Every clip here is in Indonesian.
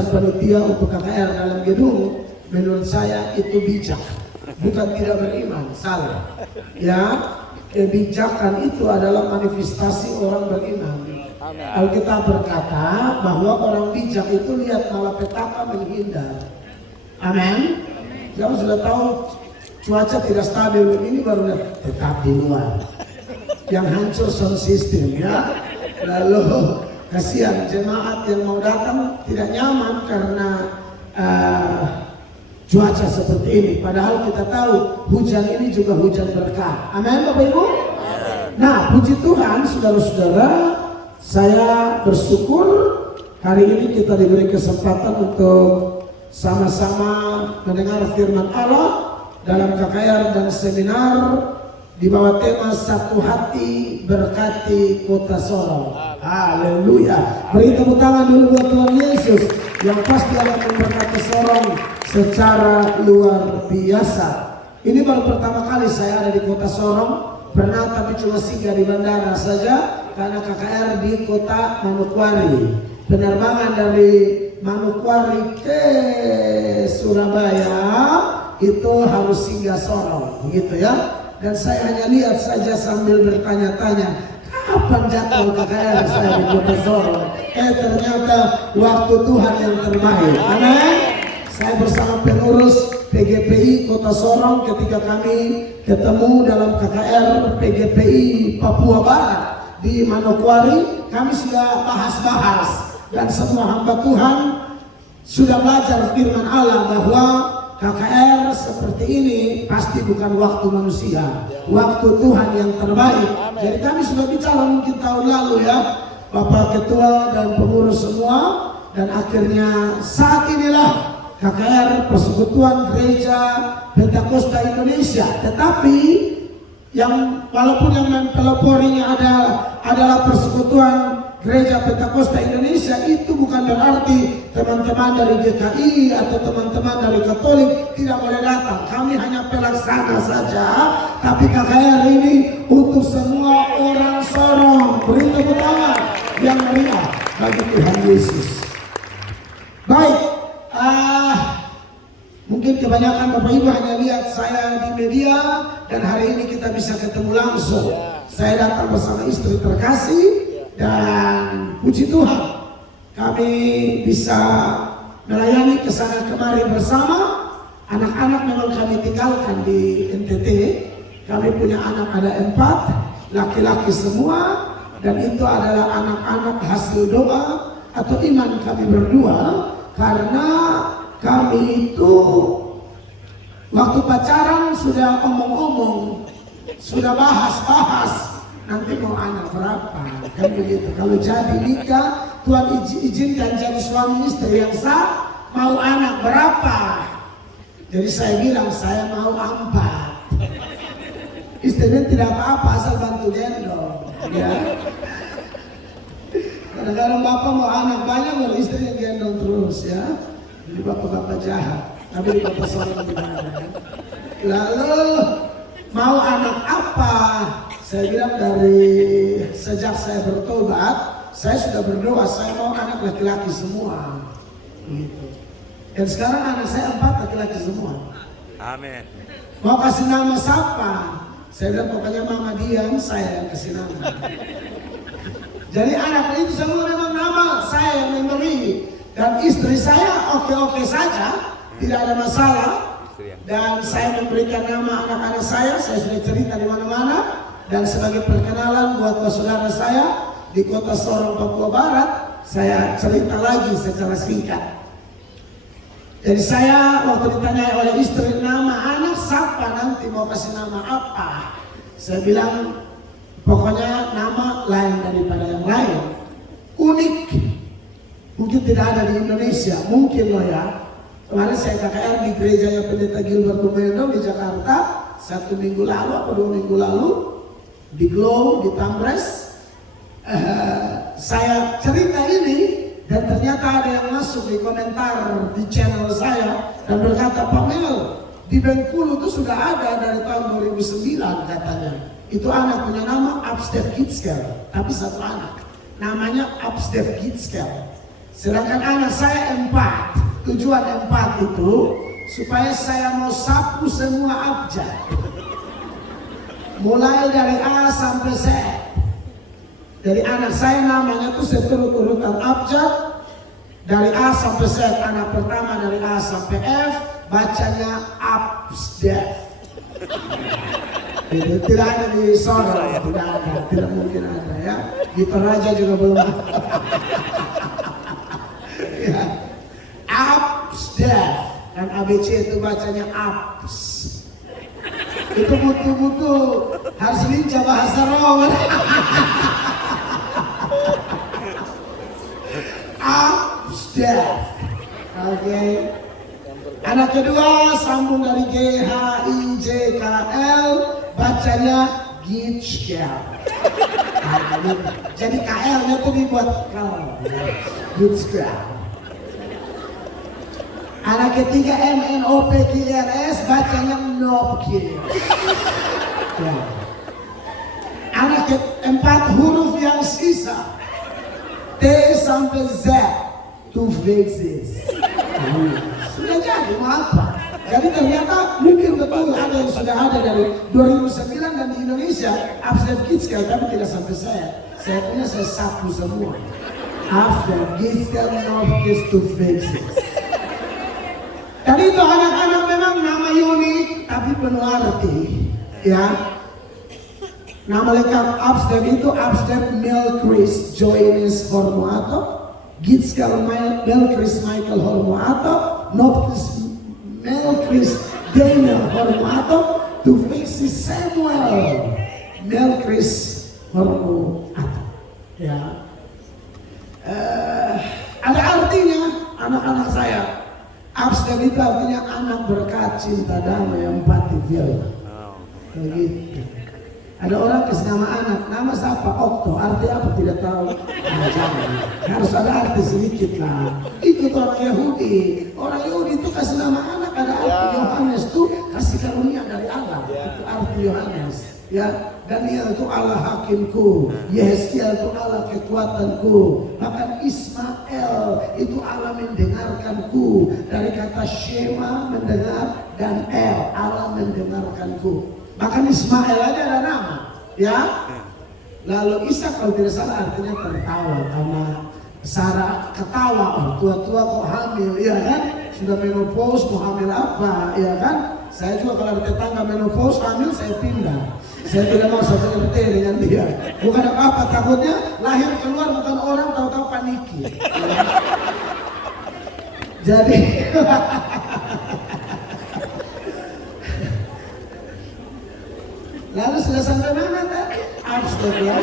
panitia untuk KKR dalam gedung, menurut saya itu bijak, bukan tidak beriman, salah. Ya, kebijakan itu adalah manifestasi orang beriman. Alkitab berkata bahwa orang bijak itu lihat malapetaka menghindar. Amin. Kamu sudah tahu cuaca tidak stabil begini baru tetap di luar. Yang hancur sound system ya. Lalu kasihan jemaat yang mau datang tidak nyaman karena cuaca seperti ini. Padahal kita tahu hujan ini juga hujan berkah. Amin Bapak Ibu. Nah puji Tuhan saudara-saudara, saya bersyukur hari ini kita diberi kesempatan untuk sama-sama mendengar firman Allah dalam KKR dan seminar di bawah tema Satu Hati Berkati Kota Sorong. Haleluya. Beri tepuk tangan dulu buat Tuhan Yesus yang pasti akan memberkati Sorong secara luar biasa. Ini baru pertama kali saya ada di Kota Sorong. Pernah tapi cuma singgah di bandara saja karena KKR di Kota Manokwari. Penerbangan dari Manokwari ke Surabaya itu harus singgah Sorong, begitu ya. Dan saya hanya lihat saja sambil bertanya-tanya, kapan jadwal KKR saya di Kota Sorong? Ternyata waktu Tuhan yang terbaik. Amin. Saya bersama pengurus PGPI Kota Sorong ketika kami ketemu dalam KKR PGPI Papua Barat di Manokwari, kami sudah bahas-bahas dan semua hamba Tuhan sudah belajar firman Allah bahwa KKR seperti ini pasti bukan waktu manusia, waktu Tuhan yang terbaik. Jadi kami sudah bicara mungkin tahun lalu ya, Bapak Ketua dan pengurus semua, dan akhirnya saat inilah KKR Persekutuan Gereja Pentakosta Indonesia. Tetapi yang walaupun yang mempeloporinya adalah Persekutuan Gereja Pentakosta Indonesia, itu bukan berarti teman-teman dari GKI atau teman-teman dari Katolik tidak boleh datang. Kami hanya pelaksana saja, tapi KKR ini untuk semua orang Sorong. Beri tepuk tangan yang meriah bagi Tuhan Yesus. Baik, mungkin kebanyakan Bapak Ibu hanya lihat saya di media dan hari ini kita bisa ketemu langsung. Saya datang bersama istri terkasih. Dan puji Tuhan kami bisa melayani kesana kemari bersama. Anak-anak memang kami tinggalkan di NTT. Kami punya anak ada 4, laki-laki semua, dan itu adalah anak-anak hasil doa atau iman kami berdua. Karena kami itu waktu pacaran sudah omong-omong, sudah bahas-bahas nanti mau anak berapa, kan begitu. Kalau jadi nikah, Tuhan izinkan jadi suami istri yang sah, mau anak berapa? Jadi saya bilang saya mau 4. Istrinya tidak apa-apa asal bantu gendong, ya. Kadang-kadang bapak mau anak banyak, baru istrinya gendong terus, ya. Jadi bapak-bapak jahat, tapi di Kota Sorong tidak ada. Lalu mau anak apa? Saya bilang dari sejak saya bertobat, saya sudah berdoa, saya mau anak laki-laki semua. Begitu. Dan sekarang anak saya 4 laki-laki semua. Amin. Mau kasih nama siapa? Saya bilang pokoknya mama diam, saya yang kasih nama. Jadi anak itu semua memang nama saya yang memberi. Dan istri saya oke-oke saja, tidak ada masalah. Dan saya memberikan nama anak-anak saya sudah cerita di mana-mana. Dan sebagai perkenalan buat saudara saya di Kota Sorong, Papua Barat, saya cerita lagi secara singkat. Jadi saya waktu ditanya oleh istri nama anak siapa, nanti mau kasih nama apa, saya bilang pokoknya nama lain daripada yang lain, unik, mungkin tidak ada di Indonesia, mungkin loh ya. Kemarin saya KKR di gerejanya Pendeta Gilbert Bumeno di Jakarta 1 minggu lalu atau 2 minggu lalu, di Glow, di Tambres. Saya cerita ini dan ternyata ada yang masuk di komentar di channel saya dan berkata, Pak Mel, di Bengkulu itu sudah ada dari tahun 2009 katanya. Itu anak punya nama Abstev Gitskel, tapi satu anak namanya Abstev Gitskel. Sedangkan anak saya 4. Tujuan 4 itu supaya saya mau sapu semua abjad. Mulai dari A sampai Z. Jadi anak saya namanya tuh seturut-urutan abjad. Dari A sampai Z. Anak pertama dari A sampai F. Bacanya abjad. Itu tidak ada di Solo, tidak ada, tidak mungkin ada ya. Di Toraja juga belum ada. Ya. Abjad. Dan ABC itu bacanya abs. Itu butuh-butuh harus lincah bahasa Roman. Abjad. Oke. Anak kedua sambung dari G H I J K L, bacanya Gitschkel. Jadi KL-nya tuh dibuat K. Gitschkel. Anak ketiga MNOPQRS, bacanya Nopkins. Ya. Anak keempat huruf yang sisa T sampai Z, two faces. Sudah jadi mau apa? Jadi ternyata mungkin betul ada yang sudah ada dari 2009 dan di Indonesia Abjad Gitschkel, tapi tidak sampai saya. Saya punya saya sapu semua. Abjad Gitschkel, Nopkins, two faces. Dan itu anak-anak memang nama unik tapi penuh arti, ya. Nama lengkap Abjad itu Abjad Melchris Johannes Hormoato, Gitschkel Melchris Michael Hormoato, Nopkins Melchris Daniel Hormoato, two faces Samuel Melchris Hormoato, ya. Ada artinya anak-anak saya. Abjad itu artinya anak berkat, cinta, damai, empati, firman. Begitu. Ada orang kasih nama anak, nama siapa? Okto. Arti apa tidak tahu. Nah, jangan. Harus ada arti sedikit lah. Ikut orang Yahudi. Orang Yahudi itu kasih nama anak ada arti. Yohanes itu kasih karunia dari Allah. Itu arti Yohanes. Ya, Daniel itu Allah hakimku, Yeskiel itu Allah kekuatanku, bahkan Ismail itu Allah mendengarkanku. Dari kata Shema mendengar dan El Allah mendengarkanku. Bahkan Ismail aja ada nama, ya. Lalu Ishak kalau tidak salah artinya tertawa, karena Sarah ketawa, oh tua-tua kok hamil, ya kan? Sudah menopause mau hamil apa, ya kan? Saya juga kalau ada tetangga menopause hamil saya pindah. Saya tidak mau satu RT dengan dia. Bukan apa-apa, takutnya lahir keluar bukan orang, tahu-tahu paniki. Jadi lalu sudah sampai mana tadi? Abjad ya.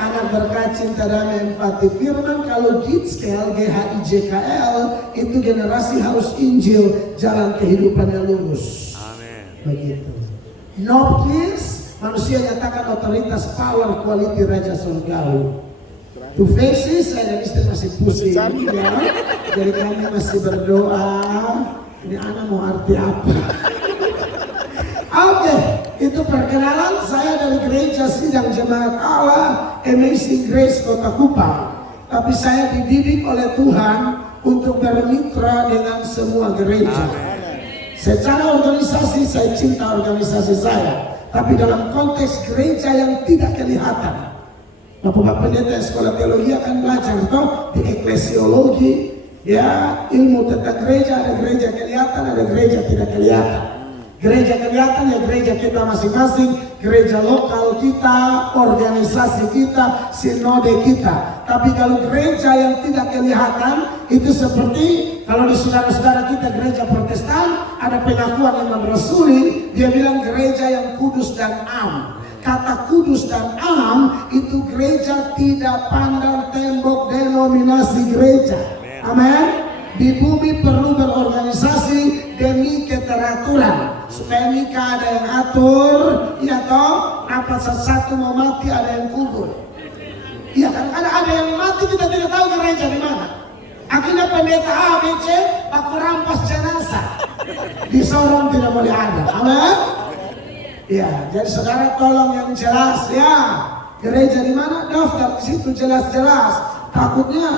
Anak berkat, cinta, damai, empati, firman. Kalau Gitschkel, GHIJKL itu generasi harus Injil, jalan kehidupan yang lurus. Amin. Begitu. Nopkins, manusia nyatakan otoritas, power, quality, raja surgawi. Two faces, saya dan istri masih pusing ya. Jadi kami masih berdoa. Ini anak mau arti apa? Oke, itu perkenalan saya dari gereja Sidang Jemaat Allah Amazing Grace Kota Kupang. Tapi saya dididik oleh Tuhan untuk bermitra dengan semua gereja. Secara organisasi saya cinta organisasi saya, tapi dalam konteks gereja yang tidak kelihatan. Bapak pendeta sekolah teologi akan belajar toh di eklesiologi, ya, ilmu tentang gereja. Ada gereja kelihatan, ada gereja tidak kelihatan. Gereja kelihatan ya gereja kita masing-masing, gereja lokal kita, organisasi kita, sinode kita. Tapi kalau gereja yang tidak kelihatan itu seperti kalau di saudara-saudara kita gereja Protestan ada pengakuan Imam Rasuli, dia bilang gereja yang kudus dan am. Kata kudus dan am itu gereja tidak pandang tembok denominasi gereja. Amin. Di bumi perlu berorganisasi demi keteraturan, supaya nikah ada yang atur, ya toh, apa satu mau mati ada yang kubur. Iya kan, ada yang mati kita tidak tahu gereja di mana. Akhirnya pendeta A, B, C, aku rampas jenazah. Di Sorong tidak boleh ada. Amin. Ya, jadi saudara tolong yang jelas ya. Gereja di mana? Daftar di situ jelas-jelas. Takutnya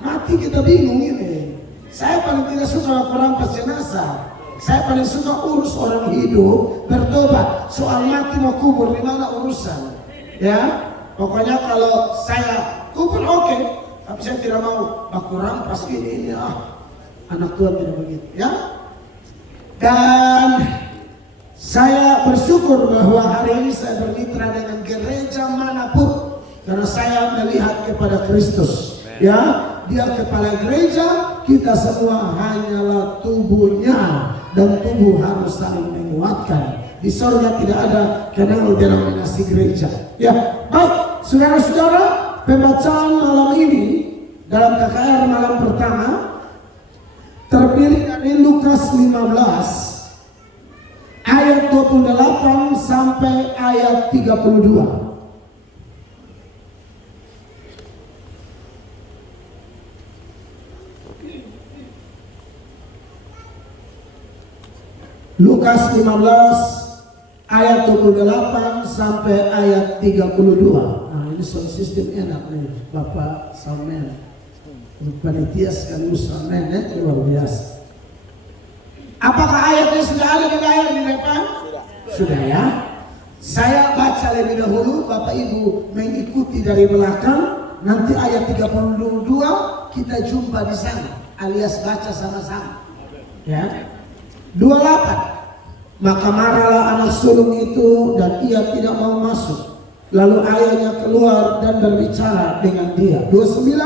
mati kita bingung ini. Saya paling tidak suka rampas jenazah. Saya paling suka urus orang hidup bertobat. Soal mati mau kubur di mana urusan? Ya, pokoknya kalau saya kubur oke, tapi saya tidak mau aku rampas ini anak Tuhan tidak begitu, ya. Dan saya bersyukur bahwa hari ini saya bermitra dengan gereja manapun karena saya melihat kepada Kristus, ya. Dia kepala gereja, kita semua hanyalah tubuhnya dan tubuh harus saling menguatkan. Di sorga tidak ada kenal denominasi gereja. Ya, baik, saudara-saudara, pembacaan malam ini dalam KKR malam pertama terpilih dari Lukas 15 ayat 28 sampai ayat 32. Lukas 15 ayat 28 sampai ayat 32. Nah, ini soal sistem enak nih, Bapak Salmen. Panitia sekaligus Salmen, luar biasa. Apakah ayatnya sudah ada di layar di depan? Sudah ya. Saya baca lebih dahulu, Bapak Ibu mengikuti dari belakang. Nanti ayat 32 kita jumpa di sana, alias baca sama-sama. Ya. 28. Maka marahlah anak sulung itu dan ia tidak mau masuk. Lalu ayahnya keluar dan berbicara dengan dia. 29.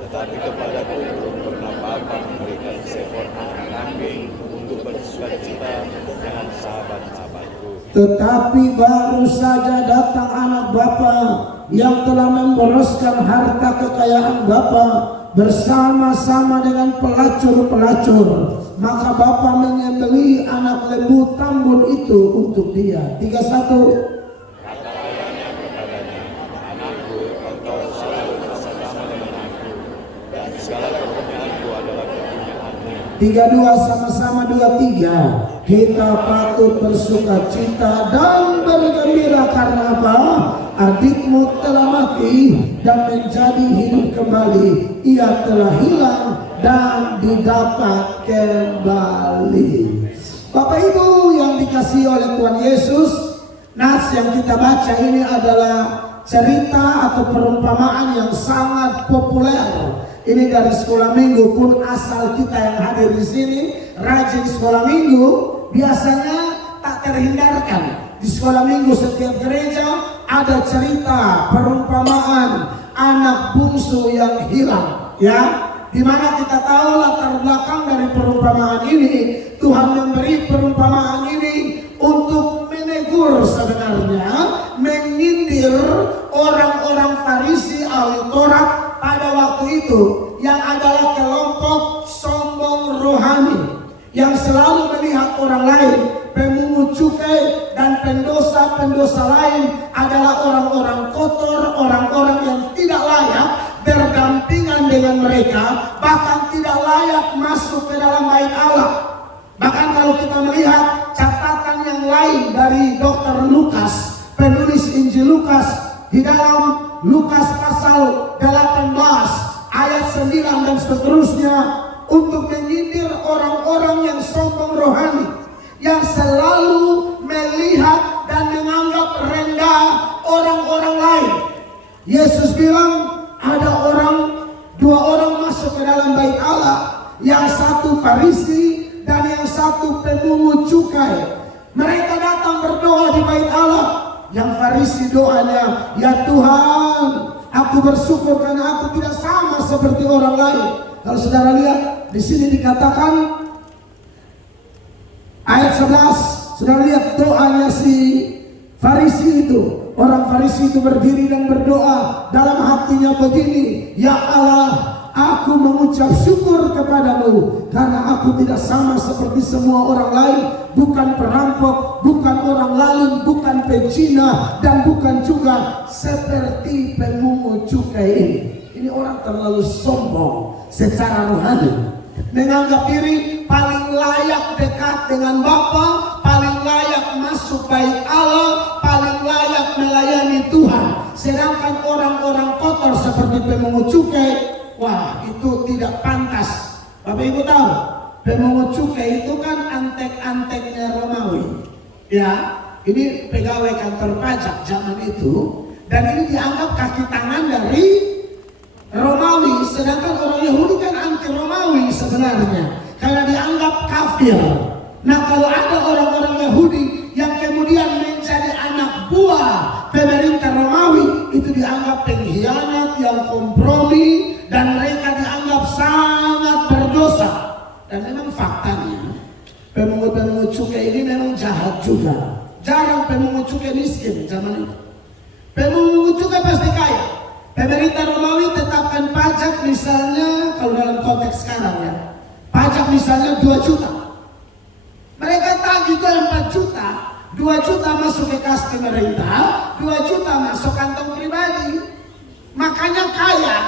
Tetapi kepadaku belum pernah Bapa memberikan seekor anak kambing untuk bersukacita dengan sahabat-sahabatku. Tetapi baru saja datang anak Bapa yang telah memboroskan harta kekayaan Bapa bersama-sama dengan pelacur-pelacur. Maka Bapa menyembelih anak lembu tambun itu untuk dia. 31. Kata ayahnya kepadanya, anakku, engkau selalu bersama-sama dengan aku, dan segala kepunyaanku adalah kepunyaanmu. 32 sama-sama 23. Kita patut bersuka cita dan bergembira karena apa? Adikmu telah mati dan menjadi hidup kembali. Ia telah hilang dan didapat kembali. Bapak Ibu yang dikasihi oleh Tuhan Yesus, nas yang kita baca ini adalah cerita atau perumpamaan yang sangat populer. Ini dari sekolah minggu pun, asal kita yang hadir di sini rajin sekolah minggu, biasanya tak terhindarkan. Di sekolah minggu setiap gereja ada cerita perumpamaan anak bungsu yang hilang, ya. Dimana kita tahu latar belakang dari perumpamaan ini, Tuhan memberi perumpamaan ini untuk menegur sebenarnya, menyindir orang-orang Farisi ahli Taurat pada waktu itu yang adalah kelompok sombong rohani yang selalu melihat orang lain, pemungut cukai dan pendosa-pendosa lain adalah orang-orang kotor, orang-orang yang tidak layak berdampingan dengan mereka, bahkan tidak layak masuk ke dalam bait Allah. Bahkan kalau kita melihat catatan yang lain dari Dr. Lukas, penulis Injil Lukas, di dalam Lukas pasal 18 ayat 9 dan seterusnya, untuk menyindir orang-orang yang sombong rohani, yang selalu melihat dan menganggap rendah orang-orang lain. Yesus bilang ada dua orang masuk ke dalam bait Allah, yang satu Farisi dan yang satu pemungut cukai. Mereka datang berdoa di bait Allah. Yang Farisi doanya, ya Tuhan, aku bersyukur karena aku tidak sama seperti orang lain. Kalau saudara lihat di sini dikatakan ayat 11, saudara lihat doanya si Farisi itu. Orang Farisi itu berdiri dan berdoa dalam hatinya begini, ya Allah, aku mengucap syukur kepadamu karena aku tidak sama seperti semua orang lain, bukan perampok, bukan orang lalim, bukan pezina, dan bukan juga seperti pemungut cukai ini. Ini orang terlalu sombong secara rohani, menganggap diri paling layak dekat dengan Bapa, paling layak masuk bait Allah, paling layak melayani Tuhan. Sedangkan orang-orang kotor seperti pemungut cukai, wah itu tidak pantas. Bapak Ibu tahu, pemungut cukai itu kan antek-anteknya Romawi. Ya, ini pegawai kantor pajak zaman itu, dan ini dianggap kaki tangan dari Romawi. Sedangkan orang Yahudi kan anti Romawi sebenarnya, karena dianggap kafir. Nah, kalau ada orang-orang Yahudi yang kemudian menjadi anak buah pemerintah Romawi, itu dianggap pengkhianat yang kompromi, dan mereka dianggap sangat berdosa. Dan memang faktanya pemungut-pemungut cukai ini memang jahat juga. Jarang pemungut cukai miskin zaman itu. Pemungut cukai pasti kaya. Pemerintah Romawi tetapkan pajak misalnya, kalau dalam konteks sekarang ya, pajak misalnya 2 juta. Mereka tagih itu 4 juta, 2 juta masuk ke kas pemerintah, 2 juta masuk kantong pribadi. Makanya kaya.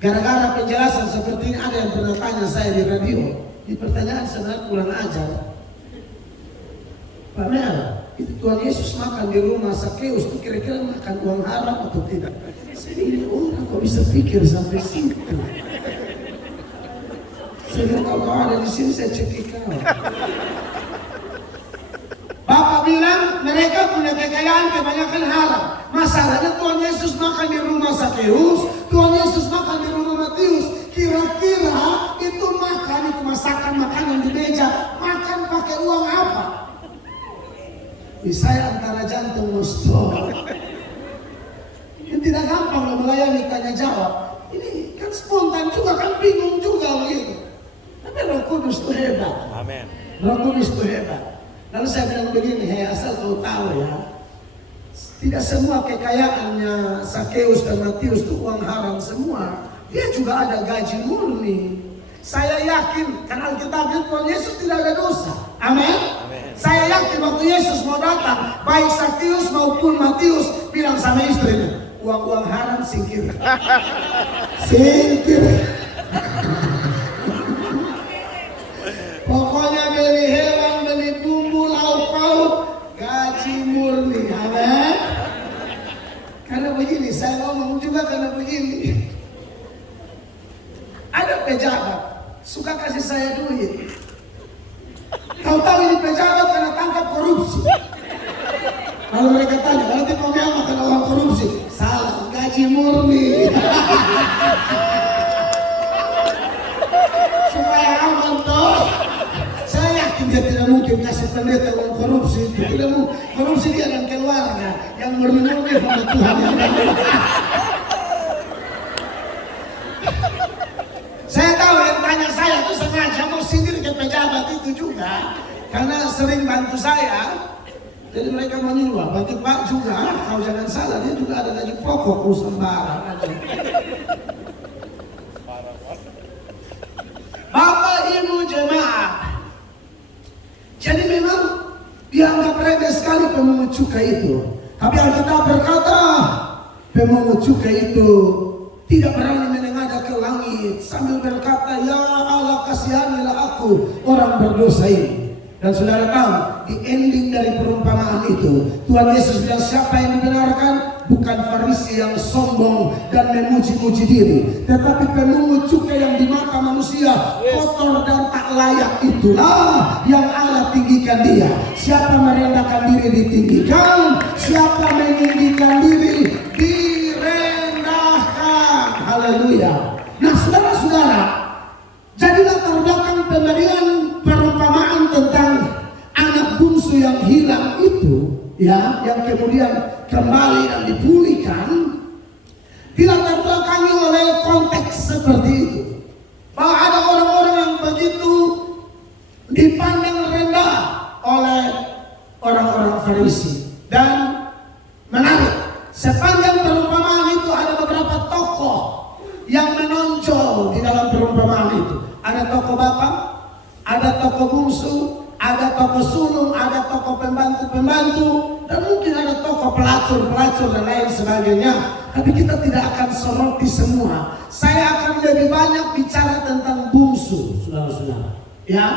Gara-gara penjelasan seperti ini, ada yang pernah tanya saya di radio. Di pertanyaan sebenarnya kurang ajar. Pak Mel, itu Tuhan Yesus makan di rumah Sakeus itu kira-kira makan uang haram atau tidak? Saya ini orang kok bisa pikir sampai situ. Saya bilang kalau kau ada di sini saya cekik kau. Bapak bilang mereka punya kekayaan kebanyakan haram. Masalahnya Tuhan Yesus makan di rumah Sakeus, Tuhan Yesus makan di rumah Matius. Kira-kira itu makan, itu masakan makanan di meja, makan pakai uang apa? Saya antara jantung mustahil. Ini tidak gampang melayani tanya jawab. Ini kan spontan juga, kan bingung juga begitu. Tapi Roh Kudus itu hebat. Amin. Roh Kudus itu hebat. Lalu saya bilang begini, hey, asal kau tahu ya, tidak semua kekayaannya Sakeus dan Matius itu uang haram semua. Dia juga ada gaji murni. Saya yakin karena Alkitab Tuhan Yesus tidak ada dosa. Amin. Saya yakin waktu Yesus mau datang, baik Sakeus maupun Matius bilang sama istrinya, uang-uang haram singkir. Singkir. Pokoknya beli hewan, beli bumbu, lauk-pauk, gaji murni. Amin. Karena begini, saya ngomong juga karena begini. Ada pejabat suka kasih saya duit. Tahu-tahu ini pejabat karena tangkap korupsi. Lalu mereka tanya, nanti kau bilang makan uang korupsi? Salah, gaji murni. Supaya aman toh. Saya yakin dia tidak mungkin kasih pendeta uang korupsi itu. Tidak mungkin. Korupsi dia dan keluarga yang murni-murni sama Tuhan yang ada. Saya tahu yang tanya saya itu sengaja mau sindir ke pejabat itu juga, karena sering bantu saya. Jadi mereka menyuruh, bantu Pak juga, kau jangan salah, dia juga ada gaji pokok urusan barang aja. Bapak Ibu jemaat, jadi memang dianggap remeh sekali pemungut cukai itu. Tapi Alkitab berkata, pemungut cukai itu tidak berani menengadah ke langit sambil berkata, ya Allah kasihanilah aku orang berdosa ini. Dan saudara tahu di ending dari perumpamaan itu Tuhan Yesus bilang siapa yang dibenarkan? Bukan Farisi yang sombong dan memuji-muji diri, tetapi pemungut cukai yang di mata manusia kotor dan tak layak, itulah yang Allah tinggikan dia. Siapa merendahkan diri ditinggikan, siapa meninggikan diri direndahkan. Haleluya. Nah saudara-saudara, jadi latar belakang pemberian perumpamaan tentang anak bungsu yang hilang itu, ya, yang kemudian kembali dan dipulihkan, dilatar belakangi oleh konteks seperti itu. Bahwa ada orang-orang yang begitu dipandang rendah oleh orang-orang Farisi. Dan menarik, sepanjang perumpamaan itu ada beberapa tokoh yang menonjol di dalam perumpamaan itu. Ada tokoh bapak, ada tokoh bungsu, ada tokoh sulung, ada tokoh pembantu-pembantu, dan mungkin ada tokoh tokoh pelacur dan lain sebagainya. Tapi kita tidak akan soroti semua. Saya akan lebih banyak bicara tentang bungsu, saudara-saudara. Ya,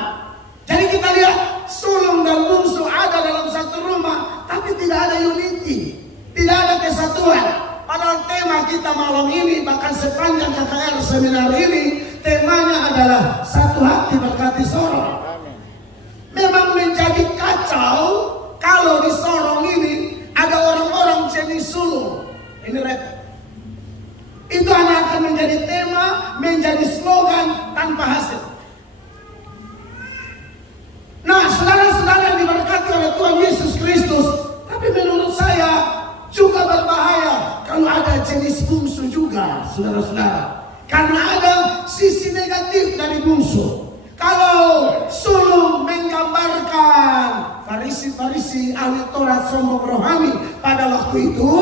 jadi kita lihat sulung dan bungsu ada dalam satu rumah, tapi tidak ada unity, tidak ada kesatuan. Padahal tema kita malam ini, bahkan sepanjang KKR seminar ini, temanya adalah satu hati berkati Sorong. Memang menjadi kacau kalau di Sorong ini ada orang-orang jenis sulung. Ini repot. Itu hanya akan menjadi tema, menjadi slogan tanpa hasil. Nah, saudara-saudara yang diberkati oleh Tuhan Yesus Kristus, tapi menurut saya juga berbahaya kalau ada jenis bungsu juga, saudara-saudara. Karena ada sisi negatif dari bungsu. Kalau sulung menggambarkan Farisi-Farisi ahli Taurat sombong rohani pada waktu itu,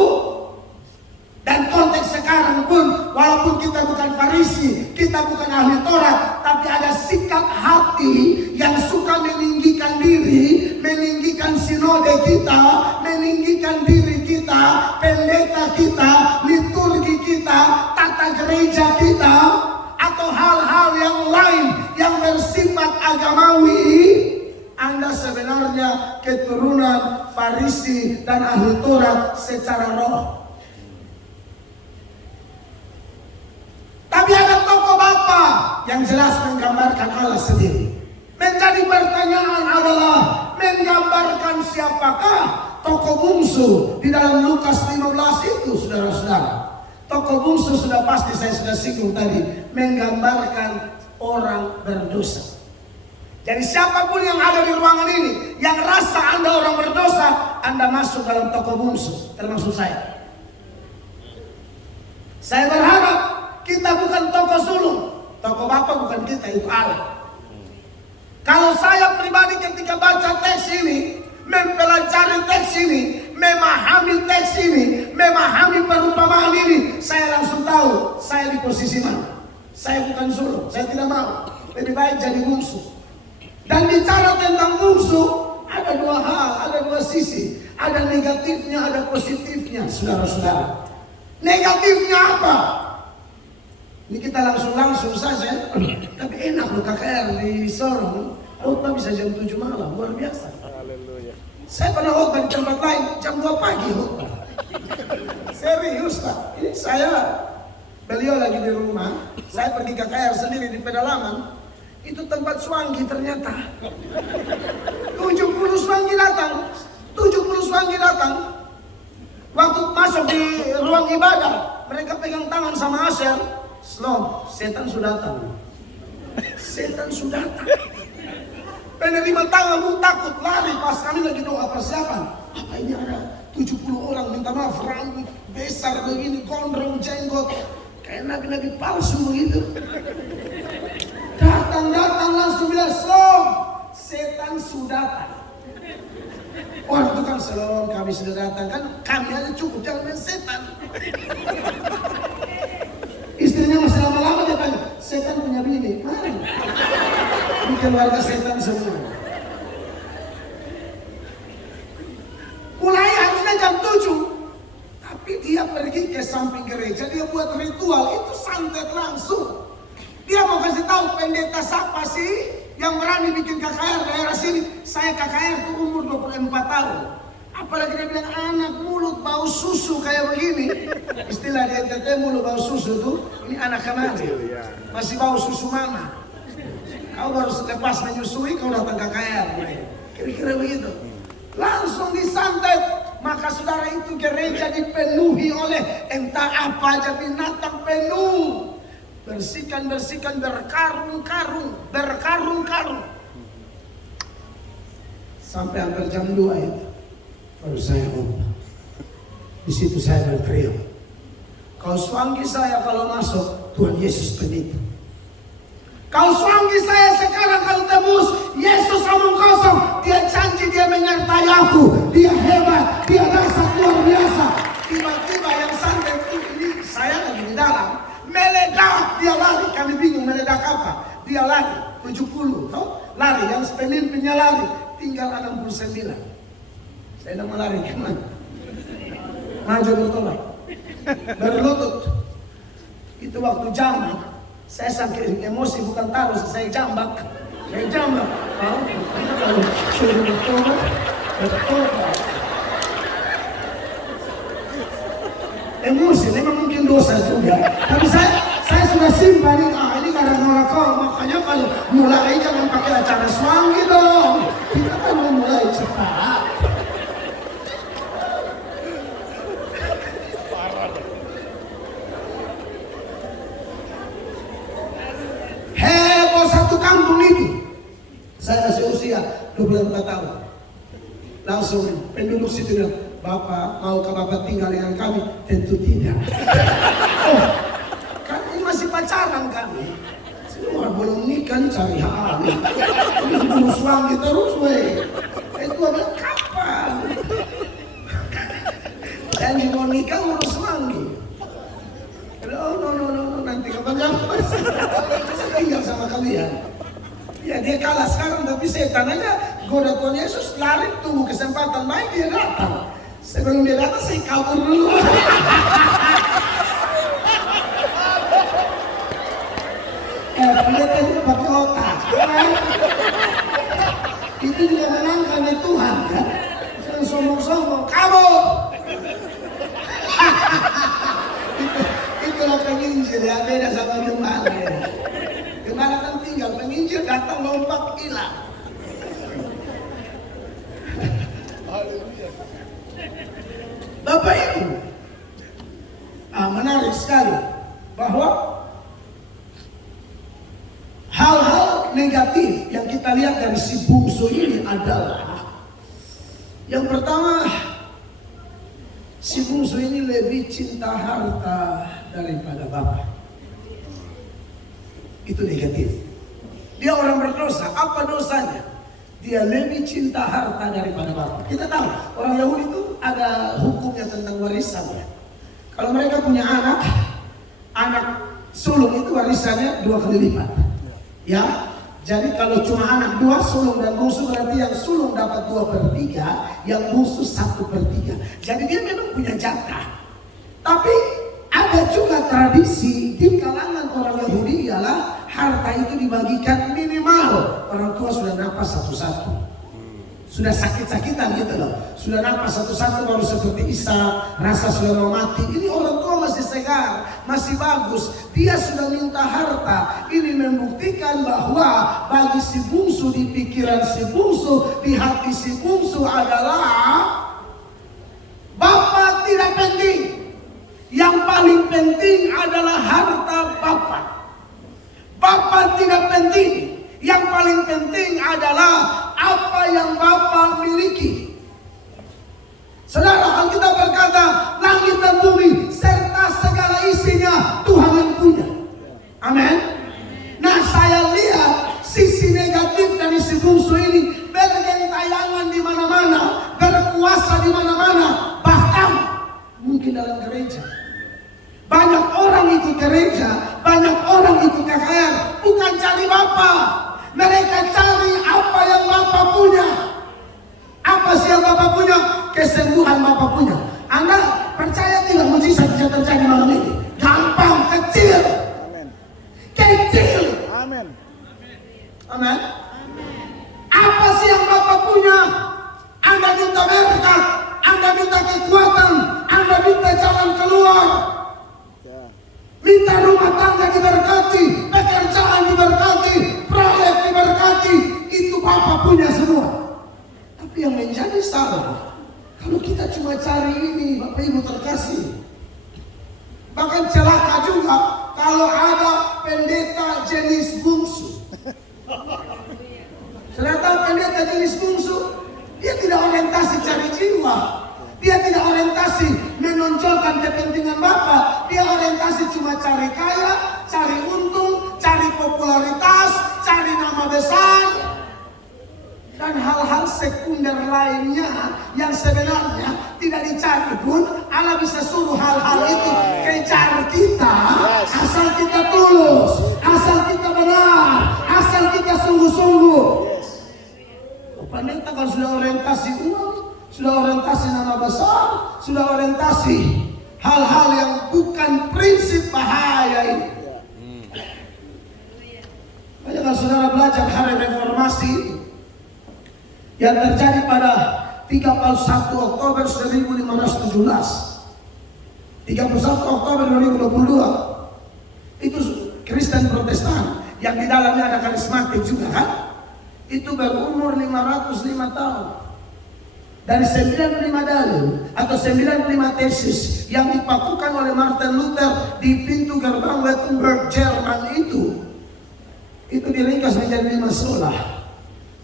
dan konteks sekarang pun, walaupun kita bukan Farisi, kita bukan ahli Taurat, tapi ada sikap hati yang suka meninggikan diri, meninggikan sinode kita, meninggikan diri kita, pendeta kita, liturgi kita, tata gereja kita, atau hal-hal yang lain yang bersifat agamawi. Anda sebenarnya keturunan Farisi dan ahli Taurat secara roh. Tapi ada tokoh Bapa yang jelas menggambarkan Allah sendiri. Menjadi pertanyaan adalah menggambarkan siapakah tokoh bungsu di dalam Lukas 15 itu, saudara-saudara. Tokoh bungsu sudah pasti saya sudah singgung tadi, menggambarkan orang berdosa. Jadi siapapun yang ada di ruangan ini yang rasa Anda orang berdosa, Anda masuk dalam tokoh bungsu, termasuk saya. Saya berharap kita bukan tokoh sulung, tokoh Bapa bukan kita, itu Allah. Kalau saya pribadi ketika baca teks ini, mempelajari teks ini, memahami teks ini, memahami perumpamaan ini, saya langsung tahu saya di posisi mana. Saya bukan sulung, saya tidak mau. Lebih baik jadi bungsu. Dan bicara tentang bungsu, ada dua hal, ada dua sisi. Ada negatifnya, ada positifnya, saudara-saudara. Negatifnya apa? Ini kita langsung saja. Tapi enak loh KKR di Sorong. Khotbah bisa jam 7 malam, luar biasa. Haleluya. Saya pernah khotbah di tempat lain jam 2 pagi khotbah. Serius Pak. Ini beliau lagi di rumah. Saya pergi KKR sendiri di pedalaman. Itu tempat Swanggi ternyata. 70 Swanggi datang. 70 Swanggi datang. Waktu masuk di ruang ibadah, mereka pegang tangan sama Asher. Slow, setan sudah datang. Setan sudah datang. Penerima tanganmu takut lari pas kami lagi doa persiapan. Apa ini ada 70 orang minta maaf, rambut besar begini, gondrong, jenggot, kayak nabi-nabi palsu begitu. Datang langsung bilang, slow, setan sudah datang. Orang itu kan selalu kami sudah datang, kan kami aja cukup, jangan main setan. Istrinya masih lama-lama dia tanya, setan punya bini, mana? Ini keluarga setan semua. Mulai harusnya jam 7, tapi dia pergi ke samping gereja, dia buat ritual, itu santet langsung. Dia mau kasih tahu pendeta siapa sih yang berani bikin KKR daerah sini. Saya KKR tuh umur 24 tahun. Apalagi dia bilang anak mulut bau susu kayak begini. Istilah di NTT mulut bau susu tuh, ini anak kemana? Masih bau susu mama. Kau baru lepas menyusui, kau datang KKR. Kira-kira begitu. Langsung disantet. Maka saudara itu gereja dipenuhi oleh entah apa aja binatang penuh. Bersihkan, berkarung-karung. Sampai hampir jam 2 itu. Baru saya khotbah. Di situ saya berteriak. Kau Swanggi saya kalau masuk, Tuhan Yesus pendeta. Kau Swanggi saya sekarang kalau tembus, Yesus omong kosong. Dia janji, dia menyertai aku. Dia hebat, dia dasar luar biasa. Tiba-tiba yang santet ini, saya lagi di dalam. Meledak, dia lari. Kami bingung meledak apa. Dia lari, 70. Toh? Lari, yang pemimpinnya lari. Tinggal 69. Saya mau lari kemana? Maju bertobat. Berlutut. Itu waktu jambak. Saya saking emosi bukan taruh, saya jambak. Saya jambak. Tahu? Kalau suruh bertobat, bertobat. Emosi memang mungkin dosa juga. Tapi saya sudah simpan ini karena nolak kau. Makanya kalau mulai jangan pakai acara suami dong. Kita kan mau mulai cepat. Heboh satu kampung itu. Saya masih usia 24 tahun. Langsung penduduk situ bilang, Bapak, maukah Bapak tinggal dengan kami? Tentu tidak. Oh, kan ini masih pacaran kami. Semua belum nikah cari hal. Ini bunuh suami terus, weh. Itu bilang, kapan? Dan mau nikah urus suami. No, nanti kapan-kapan. Saya tinggal sama kalian. Ya dia kalah sekarang, tapi setan aja goda Tuhan Yesus, lari tunggu kesempatan baik dia datang. Sebelum dia datang saya kabur dulu. Pendeta juga pakai otak. Itu juga menangkan di Tuhan kan. Jangan sombong-sombong, kabur. Itulah penginjil ya, beda sama gembala ya. Gembala kan tinggal, penginjil datang lompat hilang. Bapak Ibu, menarik sekali bahwa hal-hal negatif yang kita lihat dari si bungsu ini adalah yang pertama, si bungsu ini lebih cinta harta daripada Bapak. Itu negatif. Dia orang berdosa. Apa dosanya? Dia lebih cinta harta daripada Bapak. Kita tahu orang Yahudi itu ada hukumnya tentang warisan ya. Kalau mereka punya anak sulung itu warisannya 2 kali lipat. Ya, jadi kalau cuma anak 2 sulung dan bungsu berarti yang sulung dapat 2/3, yang bungsu 1/3. Jadi dia memang punya jatah. Tapi ada juga tradisi di kalangan orang Yahudi ialah harta itu dibagikan minimal orang tua sudah napas satu-satu. Sudah sakit-sakitan gitu loh. Sudah napas satu-satu baru seperti Isa, rasa sudah mau mati. Ini orang tua masih segar, masih bagus. Dia sudah minta harta. Ini membuktikan bahwa bagi si bungsu, di pikiran si bungsu, di hati si bungsu adalah Bapak tidak penting. Yang paling penting adalah harta Bapak. Bapak tidak penting. Yang paling penting adalah apa yang Bapak miliki. Saudara, Alkitab berkata, langit dan bumi serta segala isinya Tuhan yang punya. Amin. Nah, saya lihat sisi negatif dari si bungsu ini bergentayangan di mana-mana, berkuasa di mana-mana, bahkan mungkin dalam gereja. Banyak orang ikut gereja, banyak orang ikut KKR, bukan cari Bapak. Mereka cari apa yang Bapak punya. Apa sih yang Bapak punya? Kesembuhan Bapak punya. Anda percaya tidak mujizat bisa terjadi malam ini? Gampang, kecil. Amen. Kecil. Amin. Amin. Apa sih yang Bapak punya? Anda minta berkat, Anda minta kekuatan, Anda minta jalan keluar. Minta rumah tangga diberkati, pekerjaan diberkati, proyek diberkati. Itu Bapak punya semua. Tapi yang menjadi salah, kalau kita cuma cari ini, Bapak Ibu terkasih. Bahkan celaka juga kalau ada pendeta jenis bungsu. Sudah tahu pendeta jenis bungsu? Dia tidak orientasi cari jiwa. Dia tidak orientasi menonjolkan kepentingan Bapak. Dia orientasi cuma cari kaya, cari untung, cari popularitas, cari nama besar, dan hal-hal sekunder lainnya yang sebenarnya tidak dicari pun Allah bisa suruh hal-hal itu kejar kita. Asal kita tulus, asal kita benar, asal kita sungguh-sungguh. Pendeta kalau sudah orientasi uang, sudah orientasi nama besar, sudah orientasi hal-hal yang bukan prinsip, bahaya ini. Banyak kalau saudara belajar hari reformasi yang terjadi pada 31 Oktober 1517, 31 Oktober 2022, itu Kristen Protestan yang di dalamnya ada karismatik juga kan? Itu berumur 505 tahun. Dari 95 dalil atau 95 tesis yang dipakukan oleh Martin Luther di pintu gerbang Wittenberg, Jerman itu diringkas menjadi 5 sola.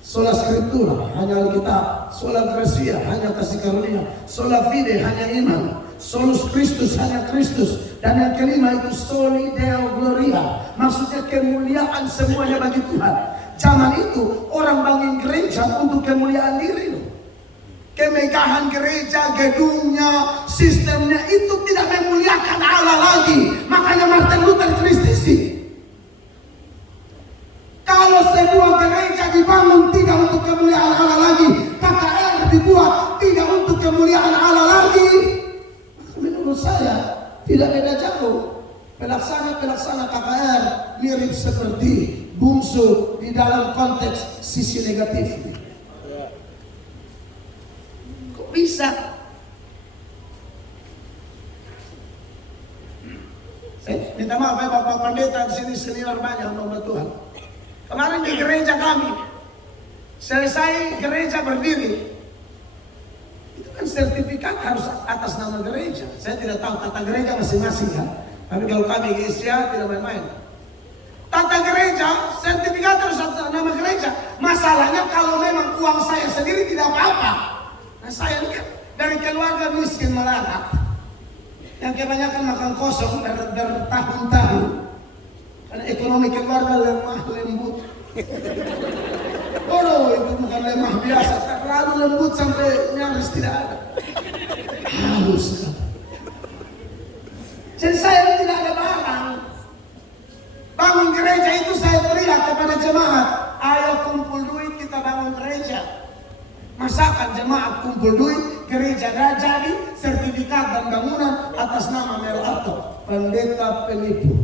Sola Scriptura, hanya Alkitab. Sola Gracia, hanya kasih karunia. Sola Fide, hanya iman. Solus Christus, hanya Kristus. Dan yang kelima itu Soli Deo Gloria, maksudnya kemuliaan semuanya bagi Tuhan. Zaman itu orang bangun gereja untuk kemuliaan diri loh. Kemegahan gereja, gedungnya, sistemnya itu tidak memuliakan Allah lagi. Makanya Martin Luther kristisi. Kalau sebuah gereja dibangun tidak untuk kemuliaan Allah lagi, KKR dibuat tidak untuk kemuliaan Allah lagi, menurut saya tidak beda jauh. Pelaksana KKR mirip seperti bungsu di dalam konteks sisi negatifnya. Kok bisa? Saya minta maaf ya Bapak Pendeta di sini senior banyak hamba Tuhan. Kemarin di gereja kami, selesai gereja berdiri, itu kan sertifikat harus atas nama gereja. Saya tidak tahu tata gereja masing-masing ya. Tapi kalau kami di Asia tidak main-main. Tata gereja, sertifikat harus atas nama gereja. Masalahnya kalau memang uang saya sendiri tidak apa-apa. Nah saya lihat dari keluarga miskin melarat, yang kebanyakan makan kosong bertahun-tahun. Karena ekonomi keluarga lemah lembut. Bodoh, itu bukan lemah biasa, terlalu lembut sampai nyaris tidak ada. Halus kan. Jadi saya tidak ada barang. Bangun gereja itu saya teriak kepada jemaat, ayo kumpul duit kita bangun gereja. Masakan jemaat kumpul duit, gereja dah jadi, sertifikat dan bangunan atas nama Melato, pendeta penipu.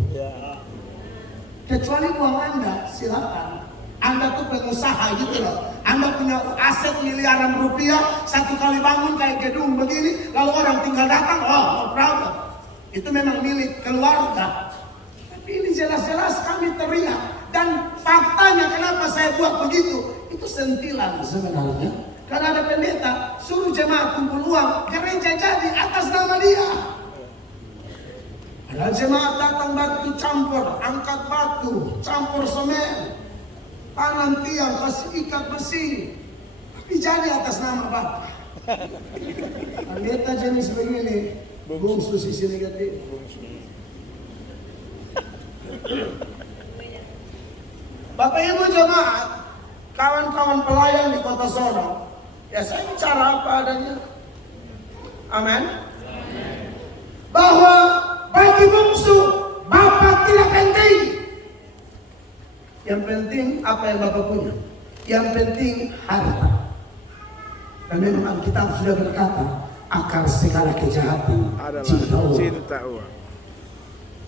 Kecuali uang Anda, silakan. Anda tuh pengusaha gitu loh. Anda punya aset miliaran rupiah, satu kali bangun kayak gedung begini, lalu orang tinggal datang, oh no problem. Itu memang milik keluarga. Tapi ini jelas-jelas kami teriak. Dan faktanya kenapa saya buat begitu, itu sentilan sebenarnya. Karena ada pendeta, suruh jemaat kumpul uang, gereja jadi atas nama dia. Ada jemaat datang batu campur, angkat batu, campur semen, tanam tiang, kasih ikat besi, tapi jadi atas nama Bapak. Pendeta jenis begini, bungsu sisi negatif. Bapak Ibu jemaat, kawan-kawan pelayan di Kota Sorong, ya saya bicara apa adanya. Amin. Bahwa bagi bungsu, Bapak tidak penting. Yang penting apa yang Bapak punya. Yang penting harta. Dan memang Alkitab sudah berkata, akar segala kejahatan cinta uang.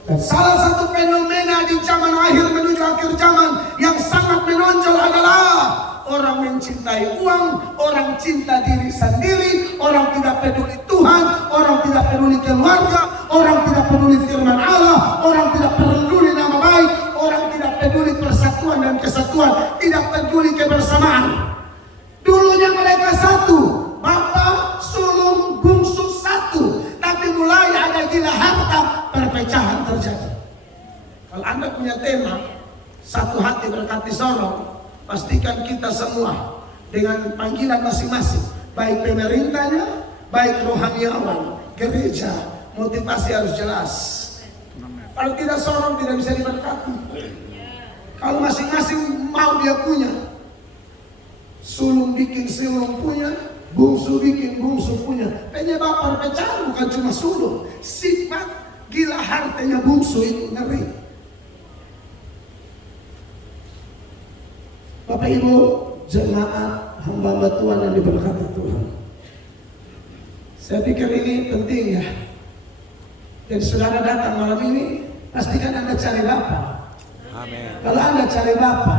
Dan salah satu fenomena di zaman akhir menuju akhir zaman yang sangat menonjol adalah orang mencintai uang, orang cinta diri sendiri, orang tidak peduli Tuhan, orang tidak peduli keluarga, orang tidak peduli firman Allah, orang tidak peduli nama baik, orang tidak peduli persatuan dan kesatuan, tidak peduli kebersamaan. Dulunya mereka satu, Bapa, sulung, bungsu satu, tapi mulai ada gila harta, perpecahan terjadi. Kalau Anda punya tema satu hati berkati Sorong, pastikan kita semua dengan panggilan masing-masing, baik pemerintahnya, baik rohaniawan, gereja, motivasi harus jelas. Kalau tidak Sorong tidak bisa diberkati. Kalau masing-masing mau dia punya, sulung bikin sulung punya, bungsu bikin bungsu punya. Penyebab perpecahan bukan cuma sulung, sifat gila hartanya bungsu itu ngeri. Bapak Ibu jemaat hamba Tuhan yang diberkati Tuhan, Saya pikir ini penting ya. Jadi saudara datang malam ini, pastikan Anda cari Bapa. Amin. Kalau Anda cari Bapa,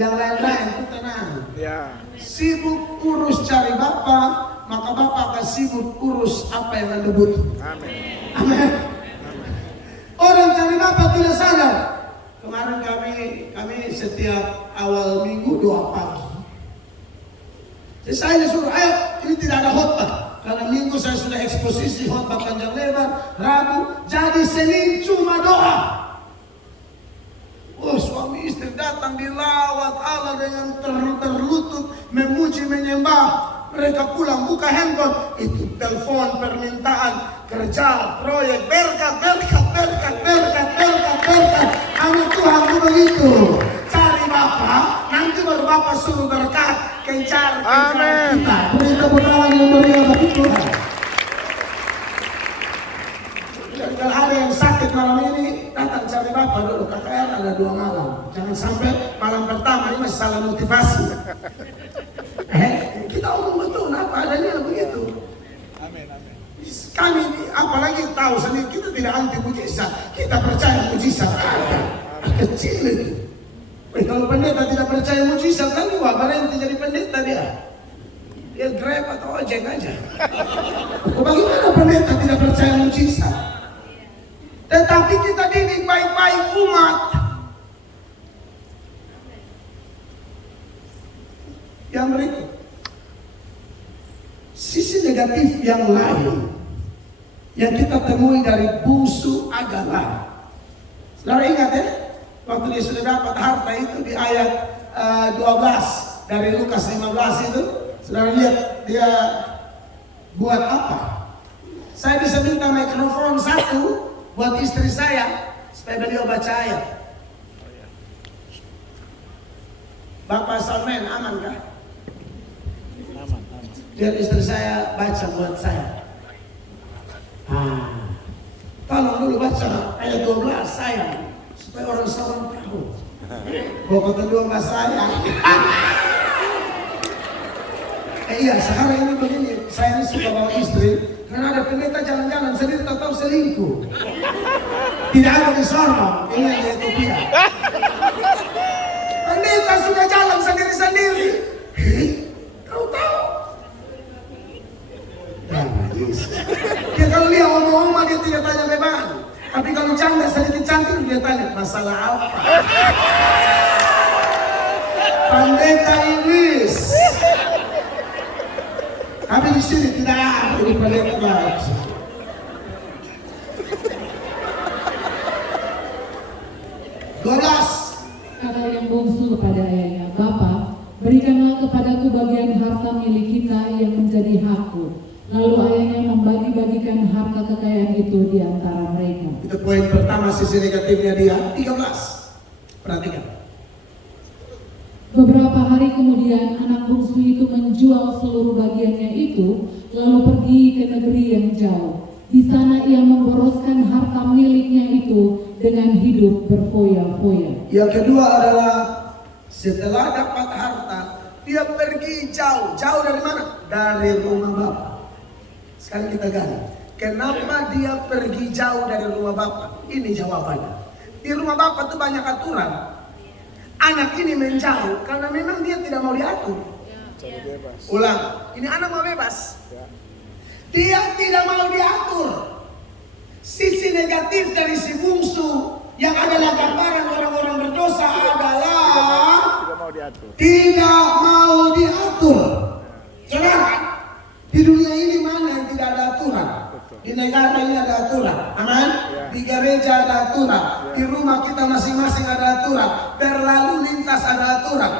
yang lain-lain itu tenang. Ya. Sibuk urus cari Bapa, maka Bapa akan sibuk urus apa yang Anda butuh. Amin. Amin. Orang cari Bapa tidak sadar. Kemarin kami setiap awal minggu doa pagi. Jadi saya disuruh, ayo, ini tidak ada khotbah. Karena minggu saya sudah eksposisi khotbah panjang lebar, Rabu, jadi Senin cuma doa. Oh, suami istri datang dilawat Allah dengan terlutut, memuji, menyembah. Mereka pulang buka handphone, itu telepon permintaan kerja, proyek, berkat. Amin, Tuhan itu begitu. Cari Bapa, nanti baru Bapa suruh berkat. Kejar kita. Beri tepuk tangan yang meriah bagi Tuhan. Dan kalau ada yang sakit malam ini, datang cari Bapa dulu. KKR ada 2 malam. Jangan sampai malam pertama ini masih salah motivasi. Kita omong betul, apa adanya begitu. Amin. Kami apalagi tahu sendiri, kita tidak anti mujizat. Kita percaya mujizat ada. Kecil itu. Kalau pendeta tidak percaya mujizat, kan gua berhenti jadi pendeta dia. Dia Grab atau ojek aja. Bagaimana pendeta tidak percaya mujizat? Tetapi kita didik baik-baik umat. Yang berikut, sisi negatif yang lain yang kita temui dari bungsu adalah, saudara ingat ya, waktu dia sudah dapat harta itu di ayat 12 dari Lukas 15 itu, saudara lihat dia buat apa? Saya bisa minta mikrofon satu buat istri saya supaya beliau baca ayat. Bapak Salmen, aman kah? Aman. Biar istri saya baca buat saya. Tolong dulu baca ayat 12 sayang, supaya orang seorang tahu. Bahwa kedua nggak sayang. Iya, sekarang ini begini, saya ini suka bawa istri, karena ada pendeta jalan-jalan sendiri tak tahu selingkuh. Tidak ada di sorong, ini yang di Ethiopia. Pendeta sudah jalan sendiri-sendiri. Kau tahu? Dia kalau dia omong-omong dia tidak tanya beban. Tapi kalau canda sedikit cantik dia tanya masalah apa? Pendeta Iblis. Tapi di sini tidak ada di pendeta baik. Kata yang bungsu kepada ayahnya, Bapa, berikanlah kepadaku bagian harta milik kita yang menjadi hakku. Lalu ayahnya membagi-bagikan harta kekayaan itu di antara mereka. Itu poin pertama, sisi negatifnya dia. 13. Perhatikan. Beberapa hari kemudian anak bungsu itu menjual seluruh bagiannya itu, lalu pergi ke negeri yang jauh. Di sana ia memboroskan harta miliknya itu dengan hidup berfoya-foya. Yang kedua adalah setelah dapat harta, dia pergi jauh. Jauh dari mana? Dari rumah Bapa. Sekarang kita gali. Kenapa dia pergi jauh dari rumah Bapa? Ini jawabannya. Di rumah Bapa itu banyak aturan. Anak ini menjauh karena memang dia tidak mau diatur. Jadi bebas. Ulang, ini anak mau bebas. Ya. Dia tidak mau diatur. Sisi negatif dari si bungsu yang adalah gambaran orang-orang berdosa adalah Tidak mau diatur. tidak mau diatur. Saudara, di dunia ini mana yang tidak ada aturan? Di negara ini ada aturan, aman? Di gereja ada aturan, di rumah kita masing-masing ada aturan, berlalu lintas ada aturan.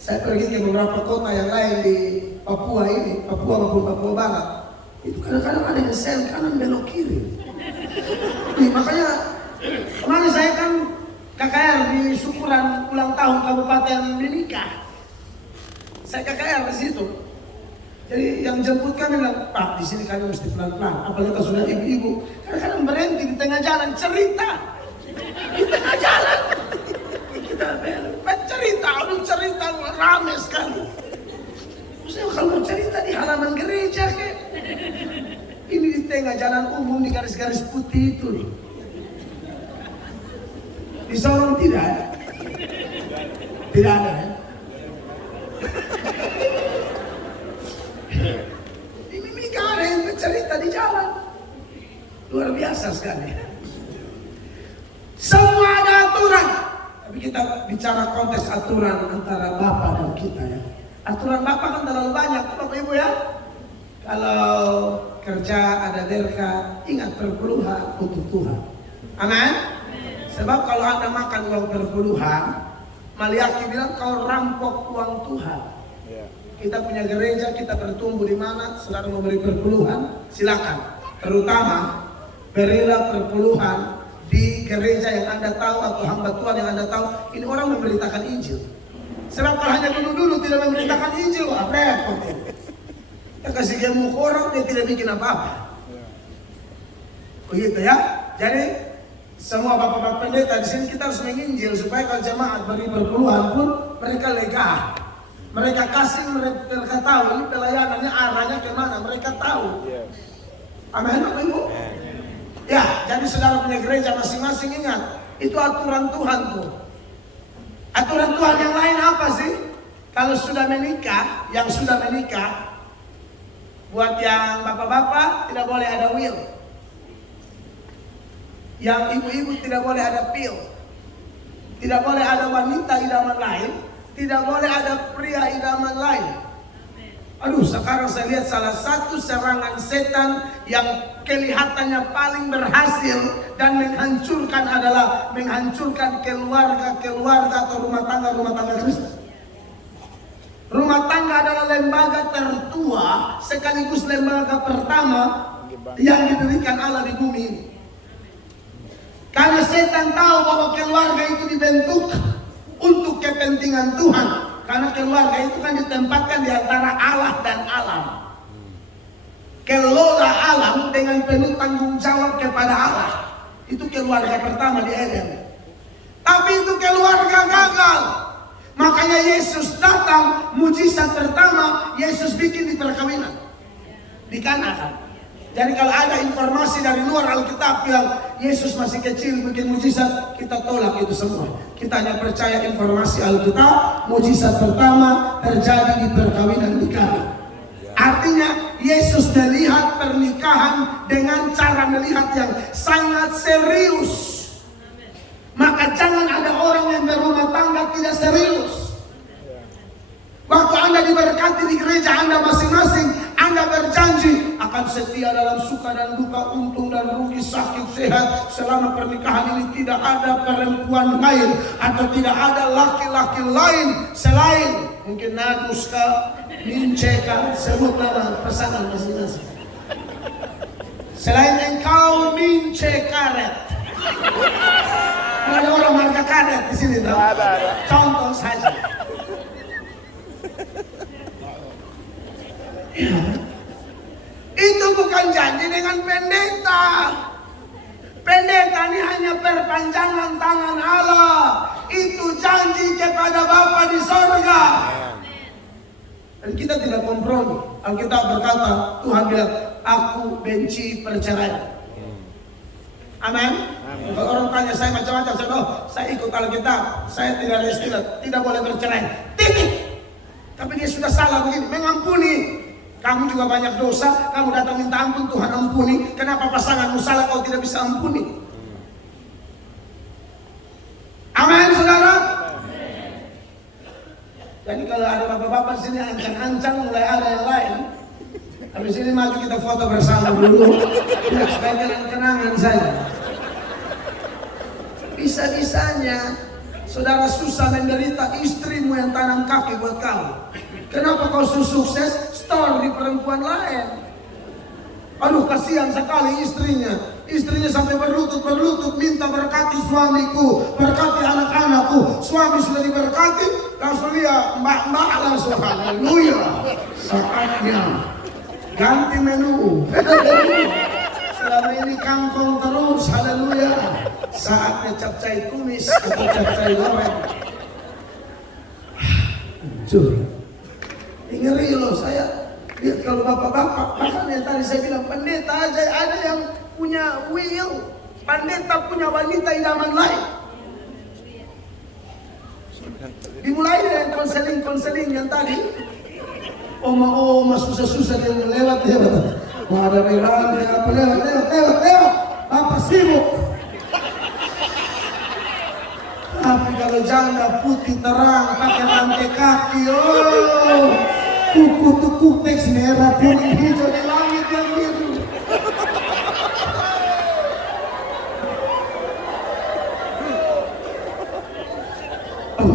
Saya pergi ke beberapa kota yang lain di Papua ini, Papua maupun Papua Barat. Itu kadang-kadang ada yang sel kanan belok kiri. Nih, makanya kemarin saya kan KKR di syukuran ulang tahun Kabupaten Mimika. Saya KKR di situ. Jadi yang jemput kami bilang, Pak, di sini kami mesti pelan-pelan. Apalagi kalau sudah ibu-ibu, kadang-kadang berhenti di tengah jalan cerita. Di tengah jalan. Kita cerita, orang cerita rame sekali. Maksudnya kalau mau cerita di halaman halaman gereja ke? Ini di tengah jalan umum di garis-garis putih itu nih. Di Sorong tidak ya? Tidak ada ya? Ini gak ada yang bercerita di jalan. Luar biasa sekali. Semua ada aturan. Tapi kita bicara konteks aturan antara Bapak dan kita ya. Aturan Bapak kan terlalu banyak Bapak Ibu ya. Kalau kerja ada berkat, ingat perpuluhan untuk Tuhan. Amin. Sebab kalau Anda makan uang perpuluhan, Maliaki bilang kau rampok uang Tuhan. Kita punya gereja, kita bertumbuh di mana, saudara memberi perpuluhan, silakan. Terutama berilah perpuluhan di gereja yang Anda tahu atau hamba Tuhan yang Anda tahu. Ini orang memberitakan Injil. Sebab kalau hanya dulu-dulu tidak memberitakan Injil, wah repot ini. Kita kasih gemuk orang, dia tidak bikin apa-apa. Begitu ya. Jadi semua bapak-bapak pendeta di sini kita harus menginjil supaya kalau jemaat beri perpuluhan pun mereka lega. Mereka kasih, mereka tahu ini pelayanannya arahnya kemana, mereka tahu. Amin Bapak Ibu. Ya, jadi saudara punya gereja masing-masing ingat, itu aturan Tuhan tuh. Aturan Tuhan yang lain apa sih? Kalau sudah menikah, yang sudah menikah, buat yang bapak-bapak tidak boleh ada will. Yang ibu-ibu tidak boleh ada pil. Tidak boleh ada wanita idaman lain. Tidak boleh ada pria idaman lain. Aduh, sekarang saya lihat salah satu serangan setan yang kelihatannya paling berhasil dan menghancurkan adalah menghancurkan keluarga-keluarga atau rumah tangga Kristen. Rumah tangga adalah lembaga tertua sekaligus lembaga pertama yang didirikan Allah di bumi ini. Karena setan tahu bahwa keluarga itu dibentuk untuk kepentingan Tuhan. Karena keluarga itu kan ditempatkan di antara Allah dan alam. Kelola alam dengan penuh tanggung jawab kepada Allah. Itu keluarga pertama di Eden. Tapi itu keluarga gagal. Makanya Yesus datang, mujizat pertama Yesus bikin di perkawinan. Di Kana. Jadi kalau ada informasi dari luar Alkitab yang Yesus masih kecil bikin mujizat, kita tolak itu semua. Kita hanya percaya informasi Alkitab, mujizat pertama terjadi di perkawinan di Kana. Artinya Yesus melihat pernikahan dengan cara melihat yang sangat serius. Maka jangan ada orang yang berumah tangga tidak serius. Waktu Anda diberkati di gereja Anda masing-masing, Anda berjanji akan setia dalam suka dan duka, untung dan rugi, sakit sehat. Selama pernikahan ini tidak ada perempuan lain atau tidak ada laki-laki lain selain mungkin Naduska, Minceka, sebut nama pasangan masing-masing. Selain engkau Mince Karet. Ada orang marga karet di sini tahu? Ada. Contoh saja. Ya. Itu bukan janji dengan pendeta. Pendeta ini hanya perpanjangan tangan Allah. Itu janji kepada Bapa di sorga. Dan kita tidak kompromi. Alkitab berkata, Tuhan bilang, aku benci perceraian. Amin. Kalau orang tanya saya macam-macam, saya ikut Alkitab, saya tidak istilah, tidak boleh bercerai. Titik. Tapi dia sudah salah begini, mengampuni. Kamu juga banyak dosa, kamu datang minta ampun, Tuhan ampuni. Kenapa pasanganmu salah kau tidak bisa ampuni? Amin, saudara. Jadi kalau ada bapak-bapak sini ancang-ancang mulai ada yang lain. Habis ini maju kita foto bersama dulu. Tidak sebagai kenangan saya. Bisa-bisanya saudara susah menderita, istrimu yang tanam kaki buat kamu. Kenapa kau sukses? Store di perempuan lain. Aduh, kasihan sekali istrinya. Istrinya sampai berlutut minta berkati suamiku, berkati anak-anakku. Suami sudah diberkati, langsung dia mbak-mbak langsung haleluya. Saatnya ganti menu. Selama ini kangkung terus, haleluya. Saatnya capcay tumis atau capcay goreng. Hancur. Ngeri loh, saya Lihat kalau bapak-bapak, makanya tadi saya bilang pendeta aja ada yang punya will. Pendeta punya wanita idaman lain. Dimulai dengan konseling yang tadi. Oma susah-susah dia lewat. Mau ada lewat, lewat. Bapak sibuk. Tapi kalau janda putih terang pakai rantai kaki, kuku tuh kuteks merah kuning hijau di langit yang biru.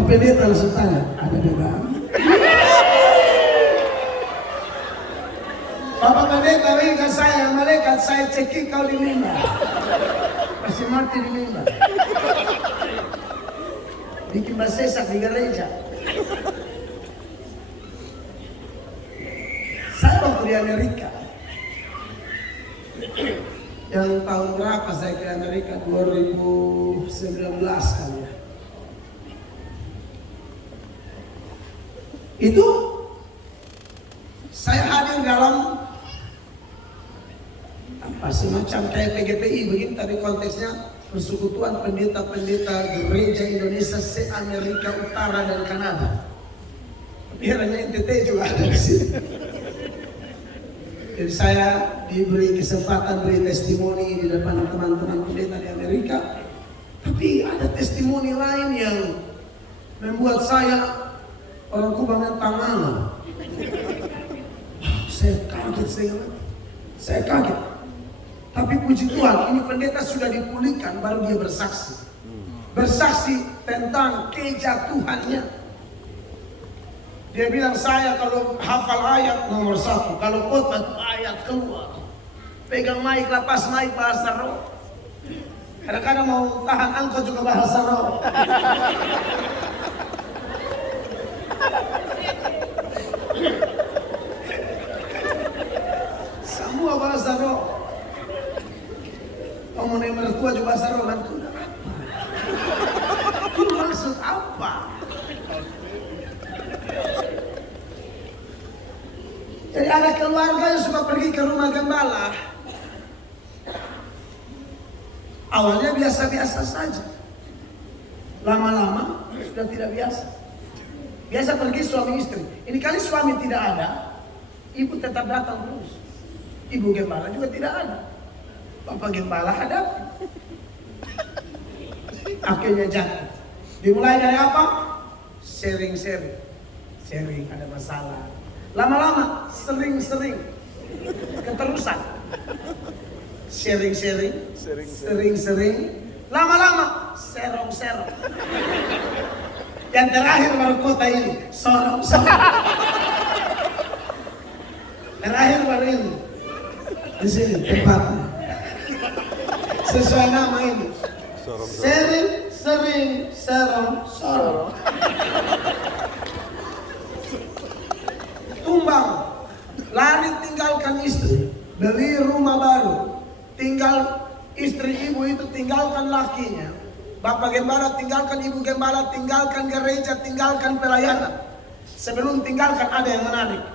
Pendeta langsung tanya, ada bebang? Bapak pendeta berikan saya malaikat, saya cekin kau di mimbar. Kasih mati di mimbar. Bikin basesak di gereja. Saya waktu di Amerika. Yang tahun berapa saya ke Amerika? 2019 kali ya. Itu saya hadir dalam semacam kayak PGPI begini, tapi konteksnya persekutuan pendeta-pendeta gereja Indonesia se-Amerika Utara dan Kanada. Biarnya NTT juga ada di sini. Jadi saya diberi kesempatan beri testimoni di depan teman-teman pendeta di Amerika. Tapi ada testimoni lain yang membuat saya orang kubangan tangan. Saya kaget. Tapi puji Tuhan, ini pendeta sudah dipulihkan, baru dia bersaksi. Bersaksi tentang kejatuhannya. Dia bilang, saya kalau hafal ayat nomor 1, kalau khotbah ayat keluar. Pegang mic, lepas mic bahasa roh. Kadang-kadang mau tahan angkot juga bahasa roh. Semua bahasa roh. Ngomong yang mertua juga bahasa roh, mertua apa? Itu maksud apa? Jadi ada keluarga yang suka pergi ke rumah gembala. Awalnya biasa-biasa saja. Lama-lama sudah tidak biasa. Biasa pergi suami istri. Ini kali suami tidak ada, ibu tetap datang terus. Ibu gembala juga tidak ada. Bapak gembala ada. Akhirnya jatuh. Dimulai dari apa? Sharing. Sharing ada masalah. Lama-lama sering keterusan. Sharing. Lama-lama serong. Yang terakhir baru kota ini sorong. Terakhir baru ini. Di sini tempatnya. Sesuai nama ini. Sering, sorong. Tumbang, lari tinggalkan istri, beli rumah baru, tinggal istri ibu itu tinggalkan lakinya, bapak gembala tinggalkan ibu gembala, tinggalkan gereja, tinggalkan pelayanan. Sebelum tinggalkan ada yang menarik,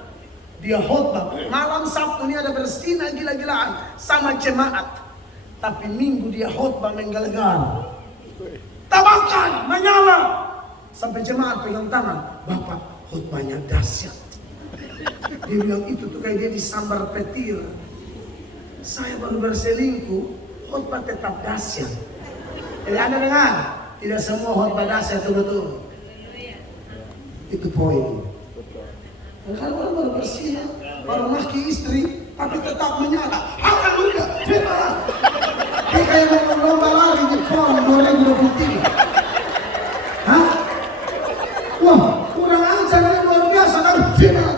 dia khotbah malam Sabtu ini ada bersinah gila-gilaan sama jemaat, tapi Minggu dia khotbah menggelegar, tabakan menyala sampai jemaat pegang tangan, bapak khotbahnya dahsyat. Dia bilang itu tuh kayak dia disambar petir. Saya baru berselingkuh, khotbah tetap dahsyat. Jadi Anda dengar, tidak semua khotbah dahsyat itu betul. Itu poin. Dan kalau orang baru bersinah, baru laki istri, tapi tetap menyala. Haleluya, firman. Dia kayak mau lomba lari di PON 2023. Hah? Wah, kurang ajar luar biasa kan? Firman.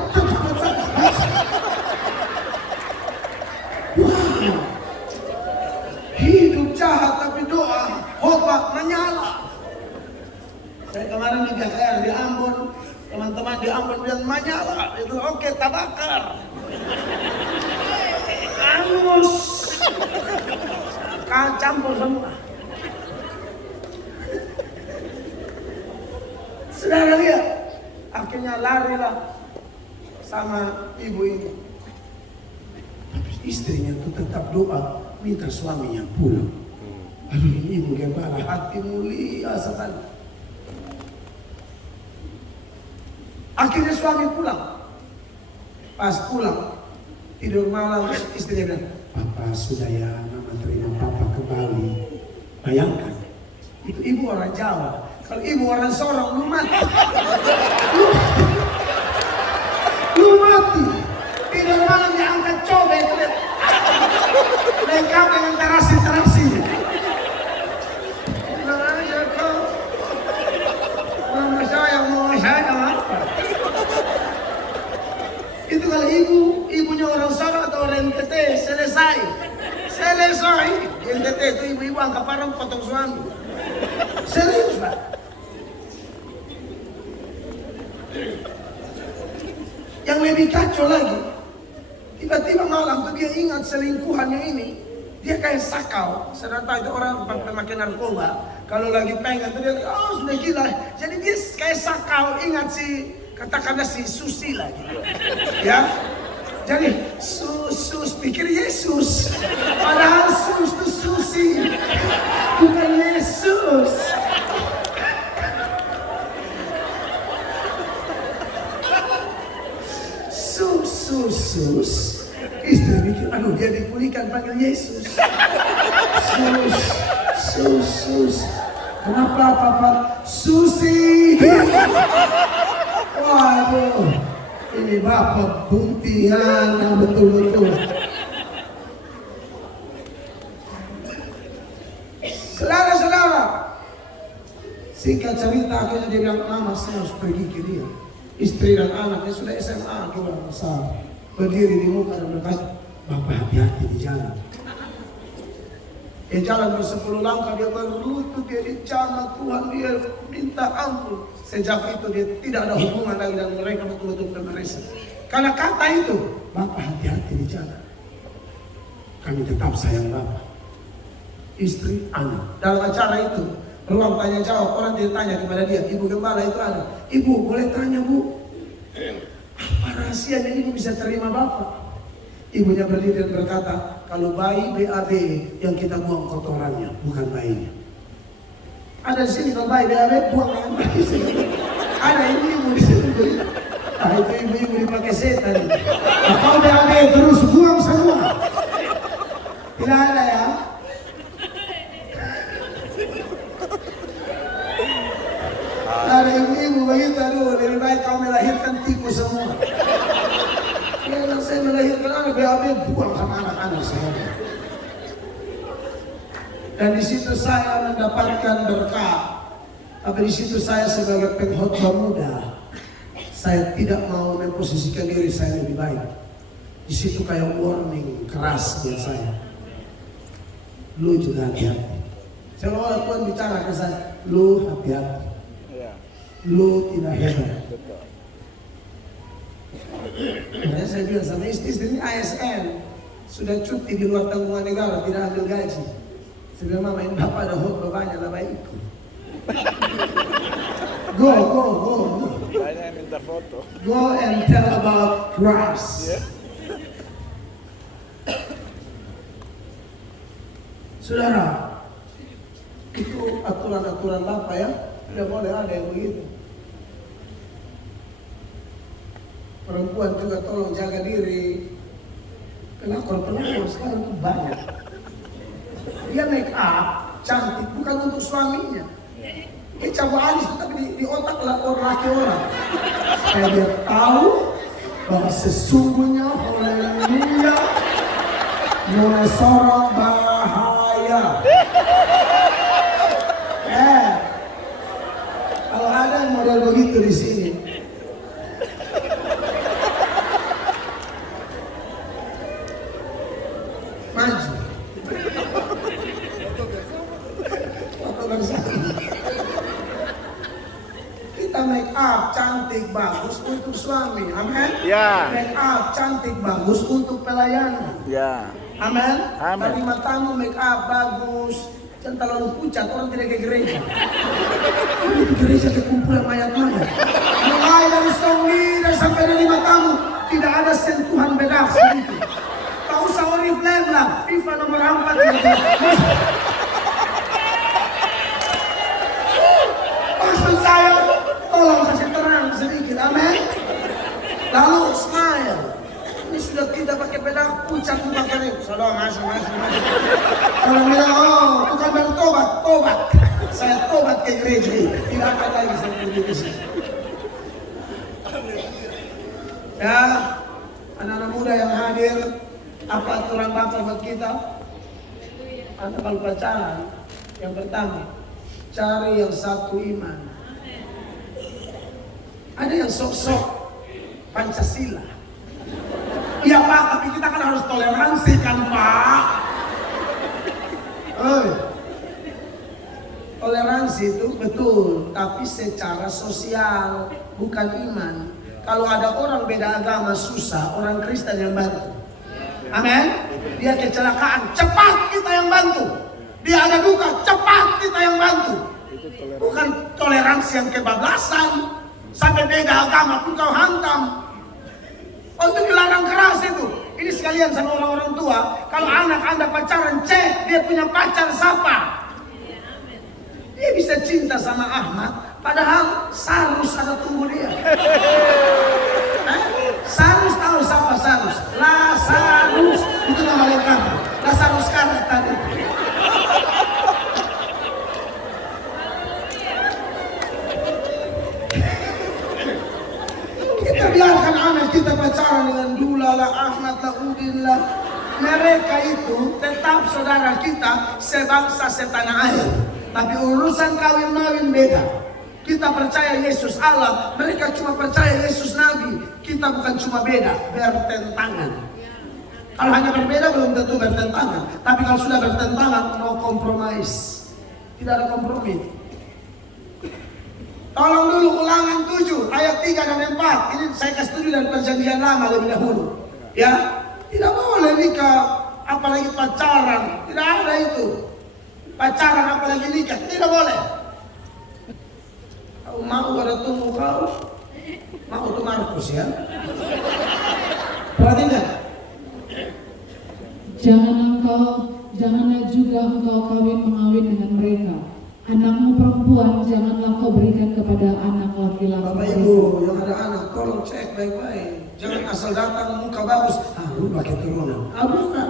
Hidup jahat tapi doa, khotbah menyala. Saya kemarin di KKR di Ambon, teman-teman di Ambon bilang menyala, itu oke, tabakar. Angus, campur semua. Saudara lihat, akhirnya larilah sama ibu ini. Tapi istrinya tuh tetap doa minta suaminya pulang. Aduh, ini ibu gembala hati mulia sekali. Akhirnya suami pulang. Pas pulang tidur malam istrinya bilang, "Papa sudah ya, mama terima papa kembali." Bayangkan, itu ibu orang Jawa. Kalau ibu orang Sorong, lu mati. Lu mati. Tidur malam diangkat cobek itu. Lengkap dengan terasi-terasi. Bilang aja kau. Mama saya apa? Itu kalau ibunya orang Sorong atau orang NTT, selesai. NTT itu ibu-ibu angkat parang potong suami. Serius, Pak. Yang lebih kacau lagi, tiba-tiba malam tuh dia ingat selingkuhannya ini. Dia kayak sakau, sedangkan itu orang pemakai narkoba. Kalau lagi pengen tuh dia, oh sudah gila. Jadi dia kayak sakau, ingat katakanlah si Susila gitu. Ya. Jadi sus pikir Yesus. Padahal sus itu Susi. Bukan Yesus. Sus. Istri mikir, aduh dia dipulihkan panggil Yesus. Sus. Kenapa papa? Susi. Waduh, ini bapak buntihan yang betul-betul. Saudara-saudara, singkat cerita akhirnya dia bilang, "Mama saya harus pergi ke dia." Istri dan anaknya sudah SMA, keluar besar. Berdiri di muka dan berkata, "Bapak hati-hati di jalan." Dia jalan ber10 langkah, dia berlutut, dia dicama Tuhan, dia minta ampun. Sejak itu dia tidak ada hubungan lagi dengan mereka betul-betul pemerintah. Karena kata itu, "Bapak hati-hati di jalan. Kami tetap sayang Bapak." Istri, anak. Dalam acara itu, ruang tanya jawab, orang dia tanya kepada dia, ibu gembala itu ada. "Ibu, boleh tanya Bu, apa rahasianya ibu bisa terima Bapak?" Ibunya berdiri dan berkata, "Kalau bayi BAB yang kita buang kotorannya, bukan bayinya." Ada di sini kalau bayi BAB buang yang bayi sini. Ada ibu di sini. Ah, itu ibu-ibu dipakai setan. Nah, kalau BAB terus buang semua. Tidak ada ya. Ada ibu-ibu begitu, aduh lebih baik kau melahirkan tikus semua. Kalau saya melahirkan anak BAB buang sama anak-anak saya. Dan di situ saya mendapatkan berkat. Tapi di situ saya sebagai pengkhotbah muda, saya tidak mau memposisikan diri saya lebih baik. Di situ kayak warning keras buat saya. Lu juga hati-hati. Seolah-olah Tuhan bicara ke saya, lu hati-hati. Lu tidak hebat. Makanya saya bilang sama istri ini ASN, sudah cuti di luar tanggungan negara, tidak ambil gaji. Saya bilang, "Mama, ini Bapak ada khotbah banyak, lah baik ikut." Go. Banyak minta foto. Go and tell about Christ. Yeah. Saudara, itu aturan-aturan Bapak ya, tidak boleh ada yang begitu. Perempuan juga tolong jaga diri. Karena kalau perempuan sekarang itu banyak. Dia make up cantik bukan untuk suaminya. Dia cabut alis tapi di otak laki orang. Supaya dia tahu bahwa sesungguhnya haleluya mulai sorong bahaya. Kalau ada model begitu di sini, maju. Foto bersama. Kita make up cantik bagus untuk suami, amin. Ya. Make up cantik bagus untuk pelayanan, Ya. amin. Amin. Terima tamu make up bagus, jangan terlalu pucat, orang tidak ke gereja. Ini ke gereja ke kumpulan mayat-mayat. Mulai dari song leader sampai dari tamu, tidak ada sentuhan bedak sedikit. Tak usah oriflame lah, FIFA nomor 4 gitu. Maksud saya, tolong kasih terang sedikit, amin. Lalu smile. Ini sudah tidak pakai bedak, pucat muka kering. Saudara masuk. Orang bilang, oh bukan bertobat, tobat. Saya tobat ke gereja, tidak akan lagi saya pergi ke sini. Ya, anak-anak muda yang hadir, apa aturan Bapak buat kita? Anda kalau pacaran, yang pertama, cari yang satu iman. Ada yang sok-sok Pancasila. Iya Pak, tapi kita kan harus toleransi kan Pak. Toleransi itu betul, tapi secara sosial, bukan iman. Kalau ada orang beda agama susah, orang Kristen yang bantu. Amin. Dia kecelakaan, cepat kita yang bantu. Dia ada duka, cepat kita yang bantu. Bukan toleransi yang kebablasan. Sampai beda agama pun kau hantam. Oh itu dilarang keras itu. Ini sekalian sama orang-orang tua. Kalau anak Anda pacaran, cek dia punya pacar siapa. Dia bisa cinta sama Ahmad, padahal Sarus ada tunggu dia. Sarus tahu siapa Sarus? Lazarus, itu nama lengkap. Lazarus karet tadi. Kita biarkan anak kita pacaran dengan Dula lah, Ahmad lah, Udin lah. Mereka itu tetap saudara kita sebangsa setanah air. Tapi urusan kawin-mawin beda. Kita percaya Yesus Allah, mereka cuma percaya Yesus Nabi. Kita bukan cuma beda, bertentangan. Kalau hanya berbeda belum tentu bertentangan. Tapi kalau sudah bertentangan, no compromise. Tidak ada kompromi. Tolong dulu Ulangan 7 ayat 3 dan 4. Ini saya kasih 7 dari perjanjian lama lebih dahulu. Ya, tidak boleh nikah apalagi pacaran. Tidak ada itu. Pacaran apalagi nikah, tidak boleh. Kau mau ada tunggu kau, mau tuh Markus ya. Perhatikan. Janganlah juga engkau kawin mengawin dengan mereka. Anakmu perempuan janganlah kau berikan kepada anak laki-laki. Bapak Ibu yang ada anak, tolong cek baik-baik. Jangan asal datang muka bagus, rubah keturunan. Bukan.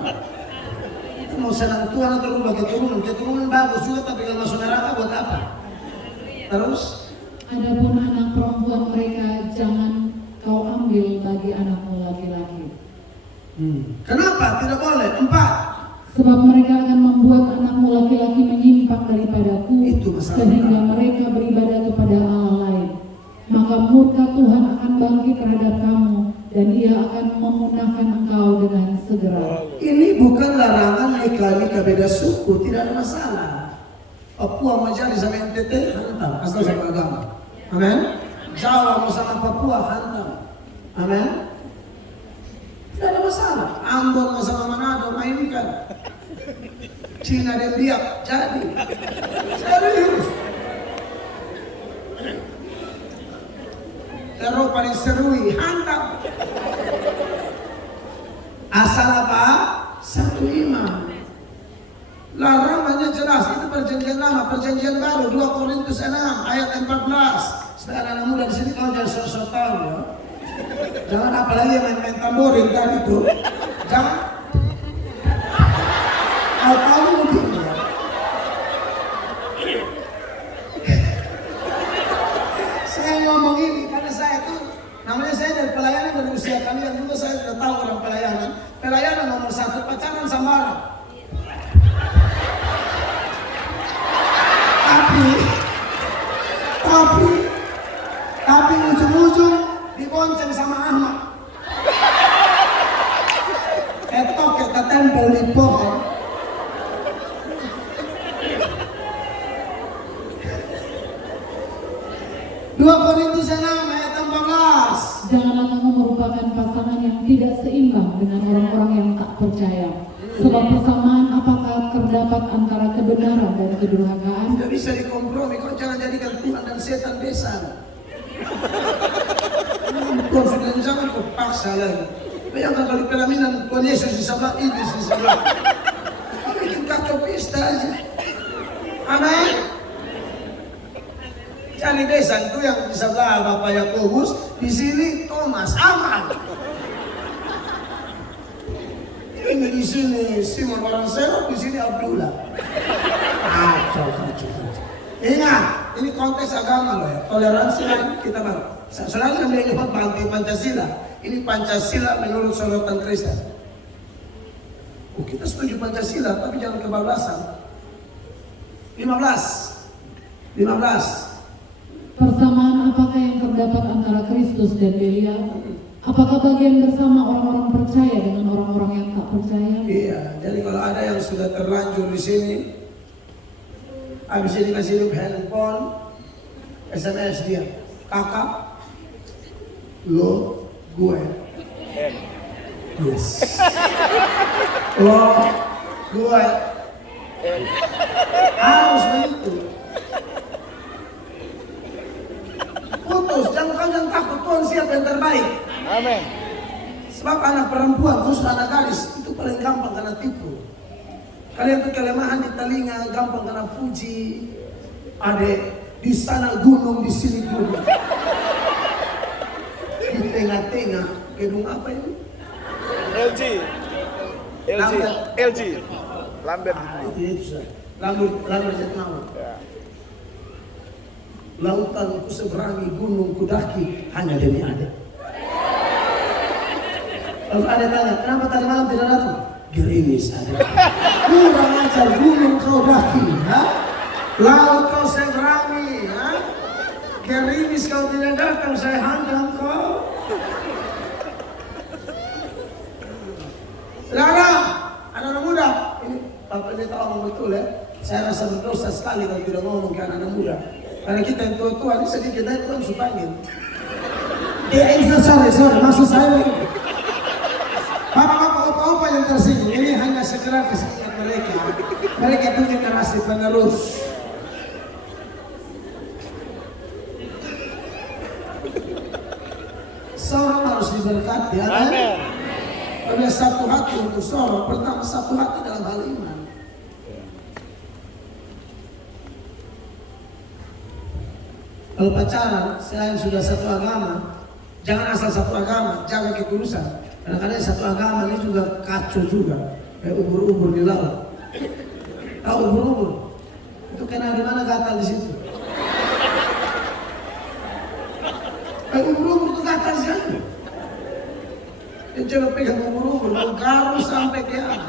Mau senang Tuhan atau rubah keturunan bagus juga, tapi kalau masuk neraka buat apa? Terus? Adapun anak perempuan mereka jangan kau ambil bagi anakmu laki-laki. Kenapa? Tidak boleh. 4. Sebab mereka akan membuat anakmu laki-laki menyimpang daripadaku, sehingga mereka beribadah kepada Allah lain. Maka murka Tuhan akan bangkit terhadap kamu, dan ia akan memunahkan engkau dengan segera. Ini bukan larangan nikah beda suku, tidak ada masalah. Papua mau jadi sama NTT, hantam, asal sama agama. Amin. Jawa mau sama Papua, hantam. Amin. Tidak ada masalah. Ambon mau sama Manado, mainkan. Cina dan Biak, jadi. Serius. Eropa diserui, hantam. Asal apa? Satu iman. Larangannya jelas, itu perjanjian lama, perjanjian baru 2 Korintus 6 ayat 14. Supaya anak muda di sini kau jangan sok-sok tahu ya. Jangan apalagi main-main tamborin tadi itu. Jangan. Kau tahu mungkin ya. Saya ngomong ini karena saya tuh namanya saya dari pelayanan dari usia kalian juga saya sudah tahu orang pelayanan. Pelayanan nomor 1 pacaran sambaran. Tapi ujung-ujung dibonceng sama Ahmad. Etok kita tempel di pohon. Dua Korintus 6 ayat 14. Janganlah kamu merupakan pasangan yang tidak seimbang dengan orang-orang yang tak percaya. Sebab persamaan apakah terdapat antara kebenaran dan kedurhakaan? Tidak bisa dikompromi. Kau jangan jadikan Tuhan dan setan besan. Confident jangan kau paksa lagi. Bayangkan kali pelaminan Tuhan Yesus di sebelah ini di sebelah. Bikin kacau pesta aja. Amin. Cari besan itu yang di sebelah Bapak Yakobus, di sini Thomas, aman. Ini di sini Simon orang Serap, di sini Abdullah. Kacau. Ingat, ini konteks agama loh ya. Toleransi kan kita bang. Selalu kami ingat bangkit Pancasila. Ini Pancasila menurut sorotan Kristen. Oh, kita setuju Pancasila, tapi jangan kebablasan. 15. Persamaan apakah yang terdapat antara Kristus dan Belial? Apakah bagian bersama orang-orang percaya dengan orang-orang yang tak percaya? Iya, jadi kalau ada yang sudah terlanjur di sini, habis ini kasih hidup handphone, SMS dia, kakak, lo, gue, yes, lo, gue, harus begitu. Putus, jangan takut, Tuhan siap yang terbaik. Amin. Sebab anak perempuan, khusus anak gadis, itu paling gampang kena tipu. Kalian tuh kelemahan di telinga, gampang kena puji. Adek, di sana gunung, di sini gunung. Di tengah-tengah, gedung apa ini? LG. Lambert. Itu Lambert Jatmawa. Ya. Lautan ku seberangi, gunung ku daki, hanya demi adek. Lalu adek tanya, kenapa tadi malam tidak datang? Gerimis adek. Kurang ajar, gunung kau daki, ha? Laut kau seberangi, ha? Gerimis kau tidak datang, saya hantam kau. Sekarang, anak-anak muda, ini Bapak ini tahu ngomong betul ya. Saya rasa berdosa sekali kalau tidak ngomong ke anak-anak muda. Karena kita yang tua-tua ini sedikit aja Tuhan supangin. Sorry, maksud saya begini. Bapak-bapak, opa-opa yang tersinggung, ini hanya segera kesinggungan mereka. Mereka itu generasi penerus. Seorang harus diberkati, ya kan? Ada satu hati untuk seorang. Pertama, satu hati dalam hal iman. Kalau pacaran, selain sudah satu agama, jangan asal satu agama, jaga kekudusan. Kadang-kadang satu agama ini juga kacau juga, kayak ubur-ubur di laut. Tahu ubur-ubur? Itu kena di mana gatal di situ. Kayak ubur-ubur itu gatal sekali. Yang coba pegang ubur-ubur, garus sampai ke atas.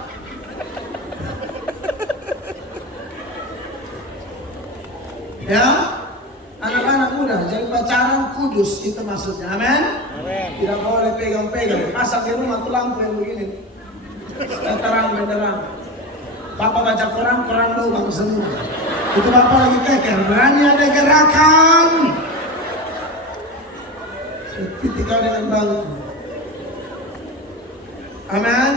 Ya? Anak-anak muda, jadi pacaran kudus itu maksudnya, amin? Tidak boleh pegang-pegang, pasang di rumah tuh lampu yang begini, terang benderang. Bapak baca Quran lubang semua. Itu bapak lagi teker, berani ada gerakan. Titik kau dengan bangku. Amin?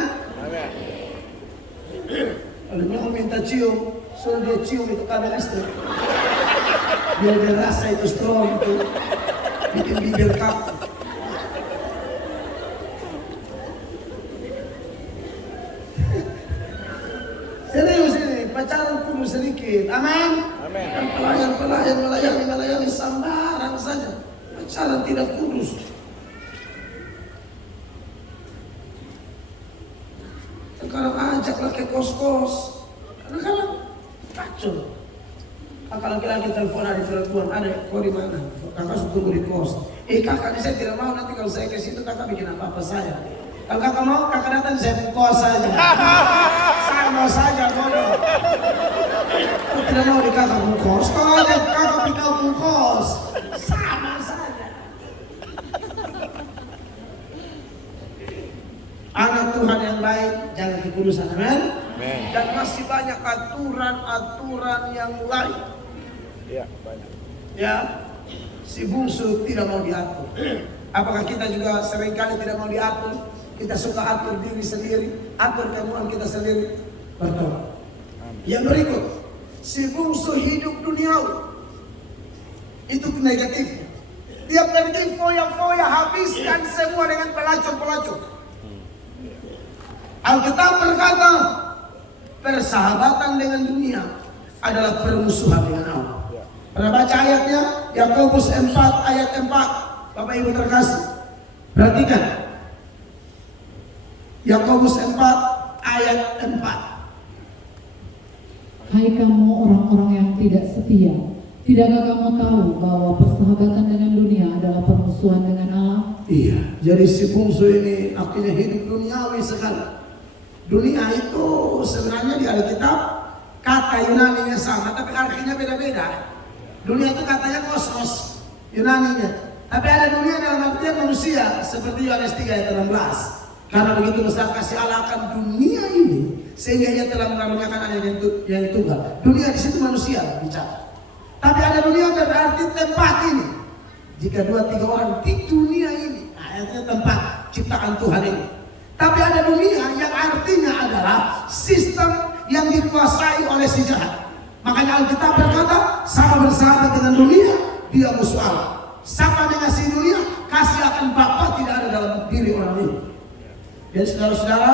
Kalau mau minta cium, suruh dia cium itu kabel listrik. Biar dia rasa itu strong itu, bikin bibir kaku. Serius ini, pacaran kudu sedikit, amin? Kan pelayan melayani sembarang saja. Pacaran tidak kudus. Sekarang ajaklah ke kos-kos, kadang-kadang kacau. Kalau laki-laki telepon ada telepon, ada kau di mana? Kakak sudah tunggu di kos. Kakak saya tidak mau, nanti kalau saya ke situ kakak bikin apa-apa saya. Kalau kakak mau, kakak datang saya di kos saja. Sama saja bodoh. Kau tidak mau di kakak bungkos, kau aja kakak pikau bungkos. Sama saja. Anak Tuhan yang baik, jangan kekudusan, amin? Dan masih banyak aturan-aturan yang lain. Iya, banyak. Ya, si bungsu tidak mau diatur. Apakah kita juga seringkali tidak mau diatur? Kita suka atur diri sendiri, atur kemauan kita sendiri. Bertobat. Yang berikut, si bungsu hidup duniawi. Itu negatif. Dia pergi foya-foya, habiskan semua dengan pelacur-pelacur. Alkitab berkata, persahabatan dengan dunia adalah permusuhan dengan Allah. Pernah baca ayatnya? Yakobus 4 ayat 4. Bapak Ibu terkasih, perhatikan. Yakobus 4 ayat 4. Hai kamu orang-orang yang tidak setia, tidakkah kamu tahu bahwa persahabatan dengan dunia adalah permusuhan dengan Allah? Iya, jadi si bungsu ini akhirnya hidup duniawi sekali. Dunia itu sebenarnya di Alkitab kata Yunaninya sama, tapi artinya beda-beda. Dunia itu katanya kosmos, Yunaninya. Tapi ada dunia dalam artian manusia, seperti Yohanes 3 ayat 16. Karena begitu besar kasih Allah akan dunia ini, sehingga Ia telah mengaruniakan anaknya yang tunggal. Dunia di situ manusia bicara. Tapi ada dunia berarti tempat ini. Jika 2-3 orang di dunia ini, ayatnya tempat ciptaan Tuhan ini. Tapi ada dunia yang artinya adalah sistem yang dikuasai oleh si jahat. Makanya Alkitab berkata, sama bersahabat dengan dunia, dia musuh Allah. Siapa mengasihi dunia, kasih akan Bapa tidak ada dalam diri orang ini. Dan saudara-saudara,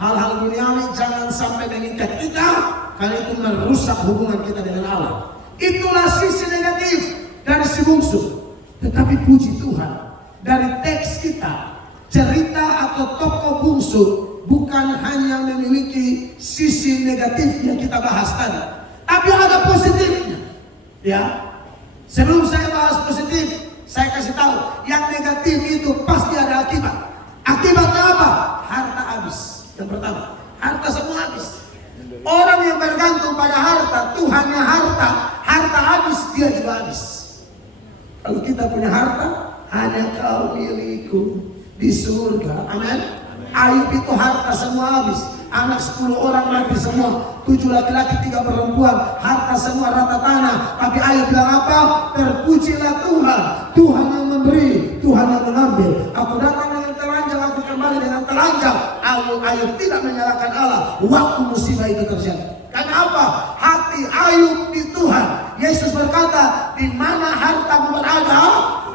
hal-hal duniawi jangan sampai mengikat kita, karena itu merusak hubungan kita dengan Allah. Itulah sisi negatif dari si bungsu. Tetapi puji Tuhan, dari teks kita, cerita atau tokoh bungsu bukan hanya memiliki sisi negatif yang kita bahas tadi, tapi ada positifnya. Ya, sebelum saya bahas positif, saya kasih tahu yang negatif itu pasti ada akibat. Akibatnya apa? Harta habis. Yang pertama, harta semua habis. Orang yang bergantung pada harta, Tuhannya harta, harta habis, dia juga habis. Kalau kita punya harta, hanya kau milikku di surga. Amin. Ayub itu harta semua habis. Anak 10 orang mati semua, 7 laki-laki 3 perempuan, harta semua rata tanah. Tapi Ayub bilang apa? Terpujilah Tuhan, Tuhan yang memberi, Tuhan yang mengambil. Aku datang dengan telanjang, aku kembali dengan telanjang. Ayub tidak menyalahkan Allah waktu musibah itu terjadi. Karena apa? Hati Ayub di Tuhan. Yesus berkata, di mana hartamu berada,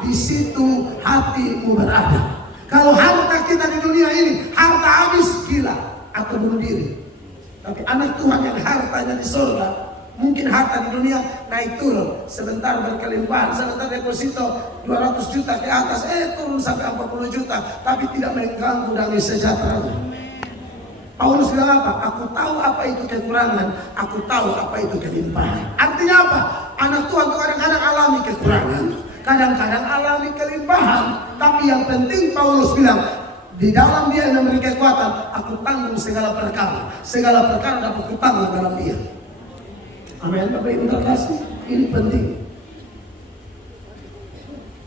di situ hatimu berada. Kalau harta kita di dunia ini, harta habis, gila atau bunuh diri. Tapi anak Tuhan yang hartanya di surga, mungkin harta di dunia naik turun, sebentar berkelimpahan, sebentar deposito 200 juta ke atas, turun sampai 40 juta, tapi tidak mengganggu damai sejahtera. Paulus bilang apa? Aku tahu apa itu kekurangan, aku tahu apa itu kelimpahan. Artinya apa? Anak Tuhan itu kadang-kadang alami kekurangan, kadang-kadang alami kelimpahan. Tapi yang penting Paulus bilang, di dalam Dia yang memberi kekuatan, aku tanggung segala perkara. Segala perkara dapat kutanggung dalam Dia. Amin. Bapak Ibu terkasih, ini penting.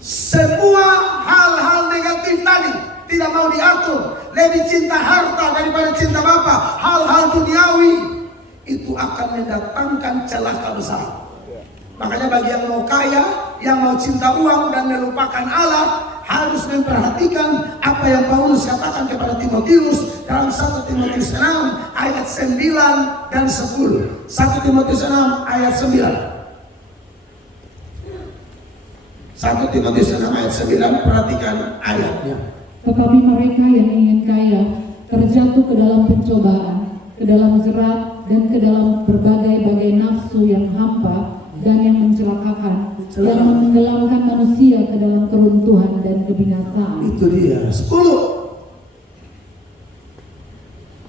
Semua hal-hal negatif tadi tidak mau diatur. Lebih cinta harta daripada cinta Bapa. Hal-hal duniawi itu akan mendatangkan celaka besar. Makanya bagi yang mau kaya, yang mau cinta uang dan melupakan Allah, harus memperhatikan apa yang Paulus katakan kepada Timotius dalam 1 Timotius 6 ayat 9 dan 10. 1 Timotius 6 ayat 9. 1 Timotius 6 ayat 9, perhatikan ayatnya. Tetapi mereka yang ingin kaya terjatuh ke dalam pencobaan, ke dalam jerat, dan ke dalam berbagai-bagai nafsu yang hampa dan yang mencelakakan, yang menenggelamkan manusia ke dalam keruntuhan dan kebinasaan. Itu dia. 10.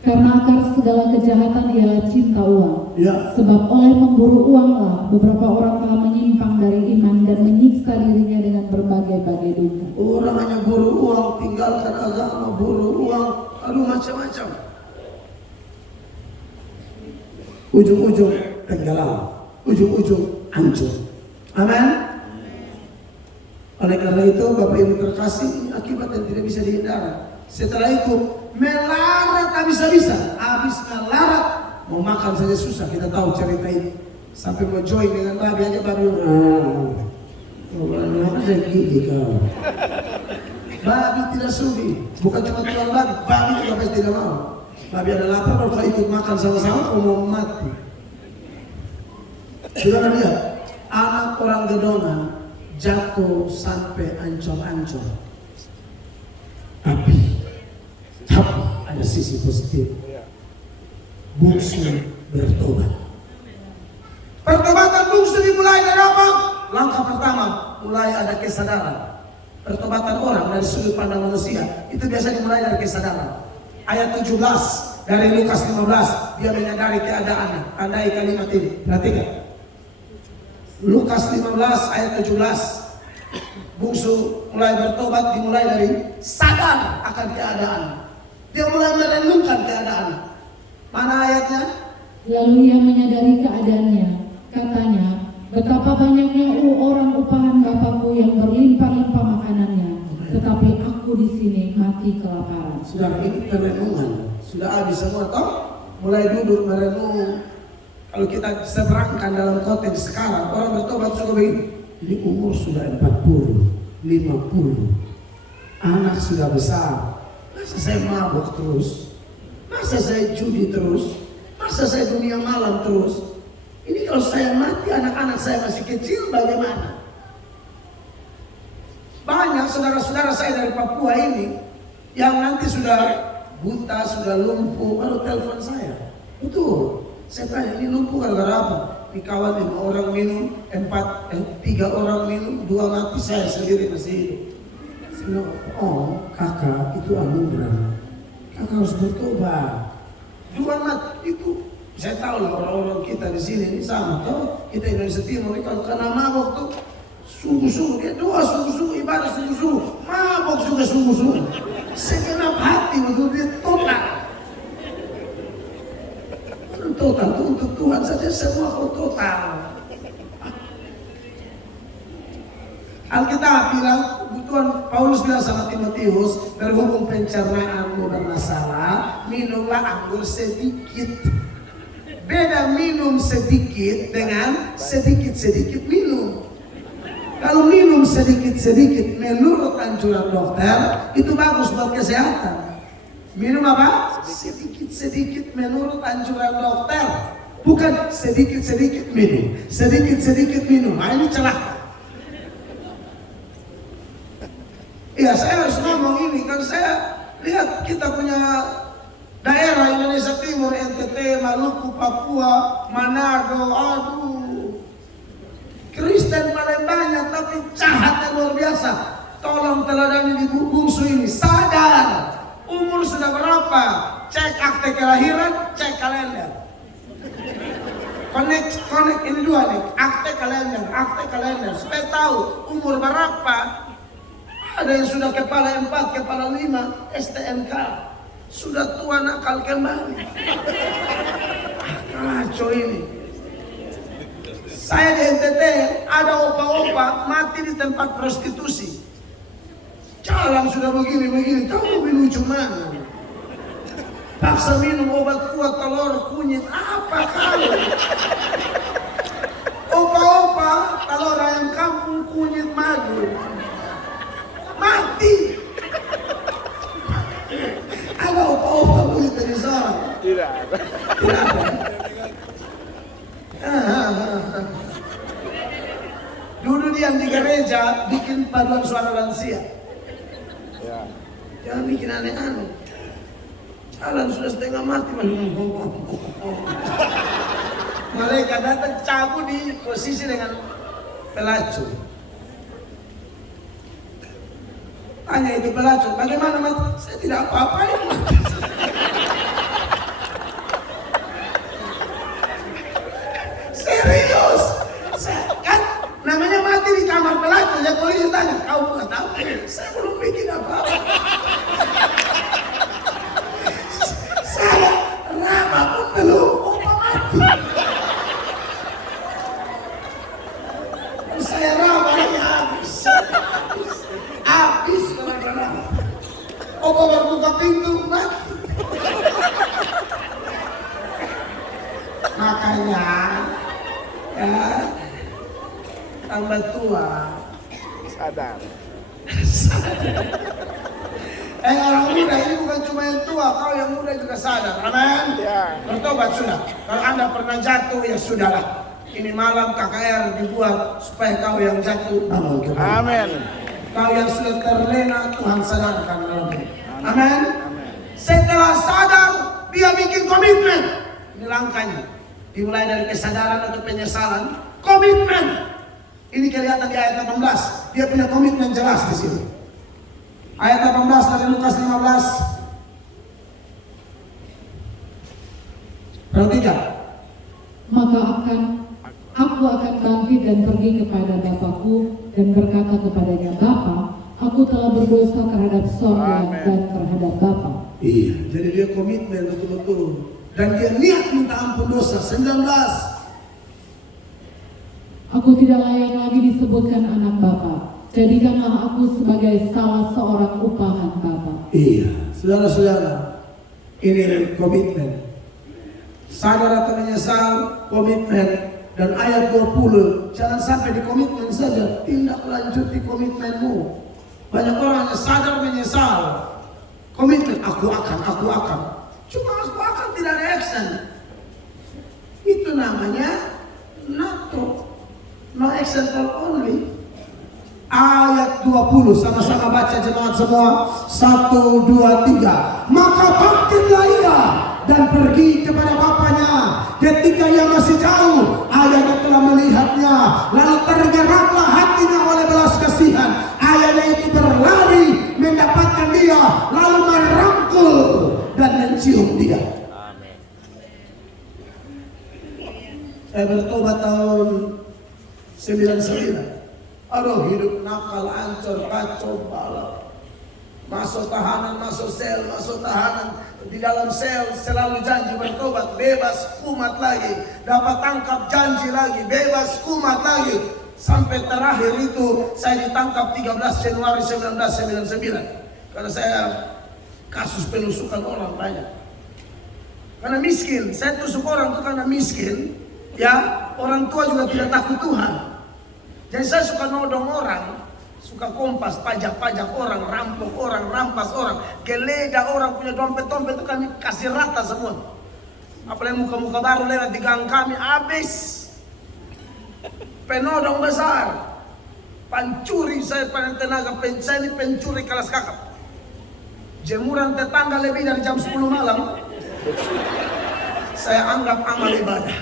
Karena akar segala kejahatan ialah cinta uang. Ya. Sebab oleh memburu uanglah beberapa orang telah menyimpang dari iman dan menyiksa dirinya dengan berbagai-bagai duka. Orang hanya buru uang, tinggalkan agama, buru uang, aduh macam-macam. Ujung-ujung tenggelam, ujung-ujung hancur. Amin. Oleh karena itu Bapak Ibu terkasih, akibat yang tidak bisa dihindari. Setelah itu melarat habis-habisan, habis melarat, mau makan saja susah. Kita tahu cerita ini. Sampai mau join dengan babi aja, babi apa saya gigi kau. Babi tidak sudi, bukan cuma tuan babi juga pasti tidak mau. Babi ada lapar, kalau ikut makan sama-sama, mau mati. Sudah lihat, anak orang gedongan jatuh sampai ancur-ancur. Tapi ada sisi positif. Bungsu bertobat. Pertobatan bungsu dimulai dari apa? Langkah pertama, mulai ada kesadaran. Pertobatan orang dari sudut pandang manusia itu biasa dimulai dari kesadaran. Ayat 17 dari Lukas 15, dia menyadari keadaannya. Andai kalimat ini, perhatikan. Lukas 15 ayat 17. Bungsu mulai bertobat dimulai dari sadar akan keadaan. Dia mulai merenungkan keadaan. Mana ayatnya? Lalu ia menyadari keadaannya. Katanya, betapa banyaknya orang upahan Bapakku yang berlimpah-limpah makanannya, tetapi aku di sini mati kelaparan. Saudara, ini perenungan. Sudah habis semua toh? Mulai duduk merenung. Kalau kita seberangkan dalam konteks sekarang, orang bertobat sudah begini. Ini umur sudah 40, 50. Anak sudah besar. Masa saya mabuk terus? Masa saya judi terus? Masa saya dunia malam terus? Ini kalau saya mati, anak-anak saya masih kecil, bagaimana? Banyak saudara-saudara saya dari Papua ini yang nanti sudah buta, sudah lumpuh, baru telepon saya. Betul. Saya tanya, ini lumpuh gara-gara apa? Di kawan 5 orang minum, 3 orang minum, 2 mati, saya sendiri masih hidup. Saya bilang, oh kakak, itu anugerah. Kakak harus bertobat. 2 mati itu. Saya tahu lah orang-orang kita di sini ini sama toh. Kita Indonesia Timur ini kalau kena mabok tuh sungguh-sungguh, dia doa sungguh-sungguh, ibadah sungguh-sungguh, mabok juga sungguh-sungguh. Segenap hati betul dia total. Total itu untuk Tuhan saja, semua kau total. Alkitab bilang, Tuhan Paulus bilang sama Timotius, berhubung pencernaanmu bermasalah, minumlah anggur sedikit. Beda minum sedikit dengan sedikit-sedikit minum. Kalau minum sedikit-sedikit menurut anjuran dokter, itu bagus buat kesehatan. Minum apa? Sedikit-sedikit menurut anjuran dokter. Bukan sedikit-sedikit minum. Sedikit-sedikit minum. Nah, ini celaka. Ya, saya harus ngomong ini. Kan saya lihat kita punya daerah Indonesia Timur, NTT, Maluku, Papua, Manado, aduh. Kristen paling banyak tapi jahatnya luar biasa. Tolong teladani di bungsu ini, sadar. Umur sudah berapa? Cek akte kelahiran, cek kalender. Connect ini 2 nih, akte kalender. Supaya tahu umur berapa. Ada yang sudah kepala 4, kepala 5, STNK. Sudah tua nakal kembali. Kacau ini. Saya di NTT ada opa-opa mati di tempat prostitusi. Jalan sudah begini-begini, kamu lebih lucu mana? Paksa minum obat kuat telur kunyit, apa kamu? Opa-opa telur ayam kampung kunyit madu. Mati. Ada opa-opa begitu di sana? Tidak ada. Tidak ada. Dulu dia di gereja bikin paduan suara lansia. Ya. Jangan bikin aneh-aneh. Jalan sudah setengah mati. Mereka datang cabut di posisi dengan pelacur. Tanya itu pelacur, bagaimana mati? Saya tidak apa-apa yang mati. Serius? Kan namanya mati di kamar pelacur. Ya polisi tanya, kau nggak tahu? Saya belum bikin apa-apa. Saya ramah pun belum, opa mati. Saya ramahnya habis. Habis benar-benar. Opa baru buka pintu mati. Makanya ya tambah tua Sadar. orang muda ini bukan cuma yang tua, kau yang muda juga sadar. Amin. Ya. Bertobat sudah. Kalau Anda pernah jatuh ya sudahlah. Ini malam KKR dibuat supaya kau yang jatuh bangun kembali. Amin. Kau yang sudah terlena, Tuhan sadarkan malam ini. Amin. Setelah sadar, dia bikin komitmen. Ini langkahnya. Dimulai dari kesadaran atau penyesalan, komitmen. Ini kelihatan di ayat 18. Dia punya komitmen jelas di sini. Ayat 18 dari Lukas 15. Perhatikan. Maka aku akan bangkit dan pergi kepada Bapakku dan berkata kepadanya, Bapa, aku telah berdosa terhadap sorga dan terhadap Bapa. Iya, jadi dia komitmen betul-betul. Dan dia niat minta ampun dosa. 19. Aku tidak layak lagi disebutkan anak Bapa. Jadikanlah aku sebagai salah seorang upahan Bapa. Iya, saudara-saudara, ini komitmen. Sadar atau menyesal, komitmen. Dan ayat 20, jangan sampai di komitmen saja, tindak lanjuti komitmenmu. Banyak orang yang sadar menyesal, komitmen, aku akan. Cuma aku akan tidak ada action. Itu namanya NATO, no action for only. Ayat 20, sama-sama baca jemaat semua. 1, 2, 3. Maka bangkitlah ia dan pergi kepada bapaknya. Ketika ia masih jauh, ayahnya telah melihatnya. Lalu tergeraklah hatinya oleh belas kasihan. Ayahnya itu berlari mendapatkan dia, lalu merangkul dan mencium dia. Amin. Saya bertobat tahun 99. Aduh, hidup nakal, ancur, kacau, balap. Masuk tahanan, masuk sel, masuk tahanan. Di dalam sel selalu janji bertobat, bebas, kumat lagi. Dapat tangkap, janji lagi, bebas, kumat lagi. Sampai terakhir itu saya ditangkap 13 Januari 1999. Karena saya kasus penusukan orang banyak. Karena miskin, saya tusuk orang itu karena miskin. Ya, orang tua juga tidak takut Tuhan. Jadi saya suka nodong orang, suka kompas, pajak-pajak orang, rampok orang, rampas orang, geledah orang, punya dompet-dompet itu kami kasih rata semua. Apalagi muka-muka baru lewat di gang kami, habis. Penodong besar, pencuri saya panen tenaga, saya ini pencuri kelas kakap. Jemuran tetangga lebih dari jam 10 malam, saya anggap amal ibadah.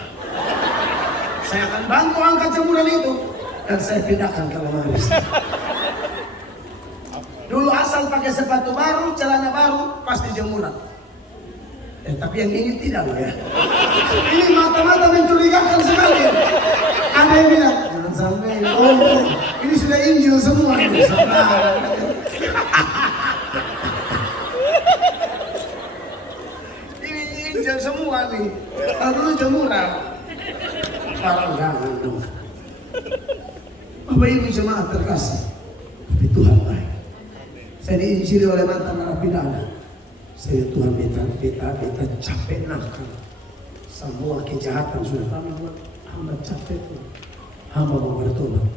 Saya akan bantu angkat jemuran itu. Dan saya pindahkan ke lemari. Dulu asal pakai sepatu baru, celana baru, pasti jemuran. Tapi yang ini tidak loh ya. Ini mata-mata mencurigakan sekali. Ada yang bilang, jangan sampai, oh ini sudah Injil semua. Ini Injil semua nih. Kalau dulu jemuran. Sekarang jangan dong. Bapak Ibu jemaat terkasih, tapi Tuhan baik. Saya diinjili oleh mantan narapidana. Saya Tuhan beta capek nakal. Semua kejahatan sudah kami buat. Hamba capek tuh. Hamba mau bertobat.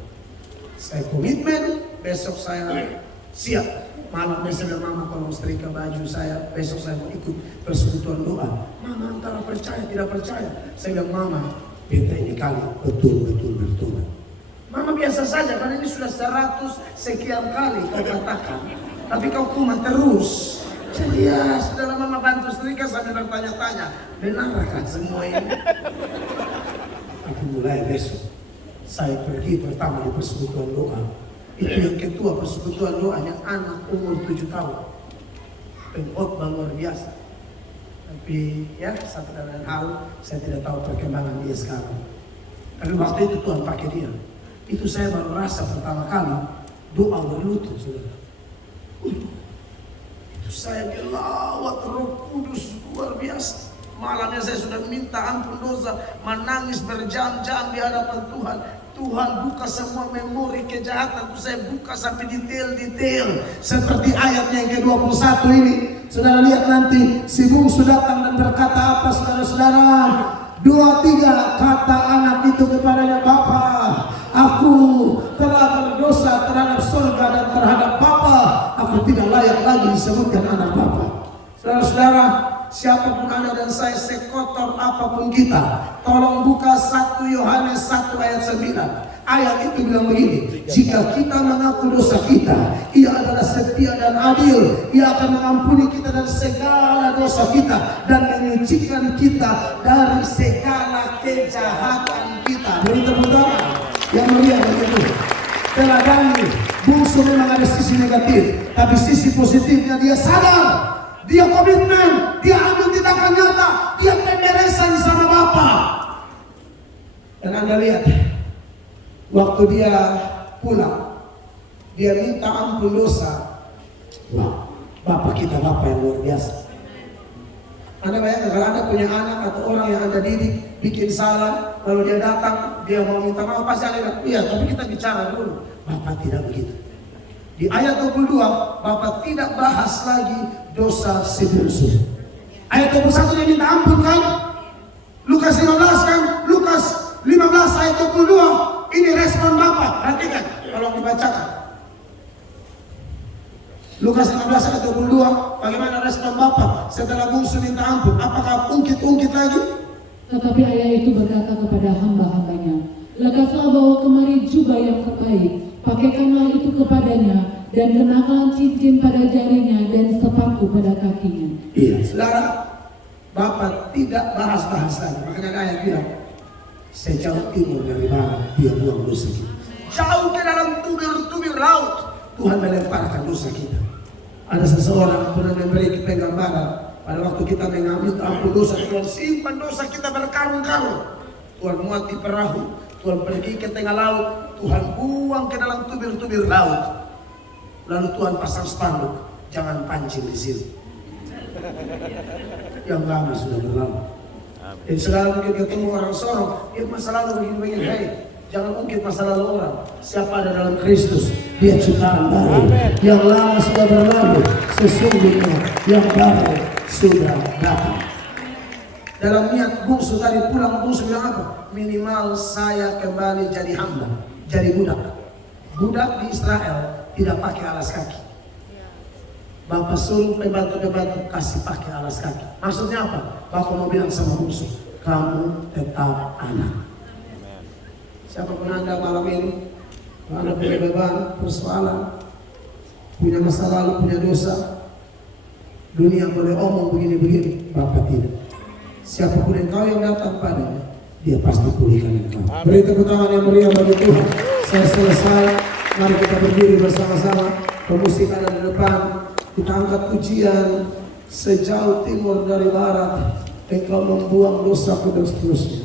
Saya komitmen, besok saya siap. Malamnya saya bilang, Mama tolong setrika baju saya. Besok saya mau ikut persekutuan doa. Mama antara percaya tidak percaya. Saya bilang, Mama, beta ini kali betul-betul bertobat. Mama biasa saja, karena ini sudah 100 sekian kali kau katakan. Tapi kau kumat terus. Jadi ya, saudara Mama bantu setrika sambil bertanya-tanya. Benarkah semua ini? Tapi mulai besok, saya pergi pertama di persekutuan doa. Itu yang ketua persekutuan doa, yang anak umur 7 tahun. Pengkhotbah luar biasa. Tapi ya, satu dan lain hal, saya tidak tahu perkembangan dia sekarang. Tapi waktu itu Tuhan pakai dia. Itu saya baru rasa pertama kali doa berlutut, saudara. Itu saya gelawat Roh Kudus luar biasa. Malamnya saya sudah minta ampun dosa, menangis berjam-jam di hadapan Tuhan. Tuhan buka semua memori kejahatan itu, saya buka sampai detail-detail. Seperti ayatnya yang ke-21 ini. Saudara lihat nanti, si bungsu datang dan berkata apa, saudara-saudara? 2-3 kata anak itu kepadanya, Bapa, aku telah berdosa terhadap surga dan terhadap Bapa. Aku tidak layak lagi disebutkan anak Bapa. Saudara-saudara, siapapun Anda dan saya, sekotor apapun kita, tolong buka 1 Yohanes 1 ayat 9. Ayat itu bilang begini, jika kita mengaku dosa kita, Ia adalah setia dan adil. Ia akan mengampuni kita dari segala dosa kita dan menyucikan kita dari segala kejahatan kita. Beri tepuk tangan yang meriah bagi Tuhan. Teladani, bungsu memang ada sisi negatif, tapi sisi positifnya dia sadar, dia komitmen, dia ambil tindakan nyata, dia pemberesan sama Bapa. Dan Anda lihat, waktu dia pulang, dia minta ampun dosa. Wah, Bapak kita Bapak yang luar biasa. Anda bayangkan kalau Anda punya anak atau orang yang Anda didik bikin salah, lalu dia datang, dia mau minta maaf, pasti Anda bilang, iya, tapi kita bicara dulu. Bapak tidak begitu. Di ayat 22, Bapak tidak bahas lagi dosa si bungsu. Ayat 21 dia minta ampun kan? Lukas 15 kan? Lukas 15 ayat 22. Ini respon Bapak. Perhatikan, kalau dibacakan. Lukas 15 ayat 22, bagaimana respon Bapak setelah bungsu minta ampun? Apakah ungkit-ungkit lagi? Tetapi ayah itu berkata kepada hamba-hambanya, lekaslah bawa kemari jubah yang terbaik, pakaikanlah itu kepadanya, dan kenakan cincin pada jarinya dan sepatu pada kakinya. Iya, saudara, Bapak tidak bahas-bahas lagi. Makanya ayat bilang, sejauh timur dari barat dia buang dosa kita. Jauh ke dalam tubir-tubir laut Tuhan melemparkan dosa kita. Ada seseorang pernah memberi penggambaran, pada waktu kita mengambil ampun dosa, Tuhan simpan dosa kita berkarung-karung. Tuhan muat di perahu, Tuhan pergi ke tengah laut, Tuhan buang ke dalam tubir-tubir laut. Lalu Tuhan pasang spanduk, jangan pancing di sini. Yang lama sudah berlalu. Dan selalu mungkin ketemu orang sorong, dia masa lalu begini-begini, hei, jangan ungkit masa lalu orang. Siapa ada dalam Kristus, dia ciptaan baru. Yang lama sudah berlalu, sesungguhnya yang baru sudah datang. Dalam niat bungsu tadi pulang, bungsu bilang apa? Minimal saya kembali jadi hamba, jadi budak. Budak di Israel tidak pakai alas kaki. Bapak suruh pembantu-pembantu kasih pakai alas kaki. Maksudnya apa? Bapak mau bilang sama bungsu, kamu tetap anak. Siapapun Anda malam ini, Anda punya beban, persoalan, punya masa lalu, punya dosa, dunia boleh omong begini-begini, Bapak tidak. Siapapun engkau yang datang padanya, dia pasti pulihkan engkau. Beri tepuk tangan yang meriah bagi Tuhan. Saya selesai. Mari kita berdiri bersama-sama. Pemusik ada di depan. Kita angkat pujian. Sejauh timur dari barat, engkau membuang dosaku dan seterusnya.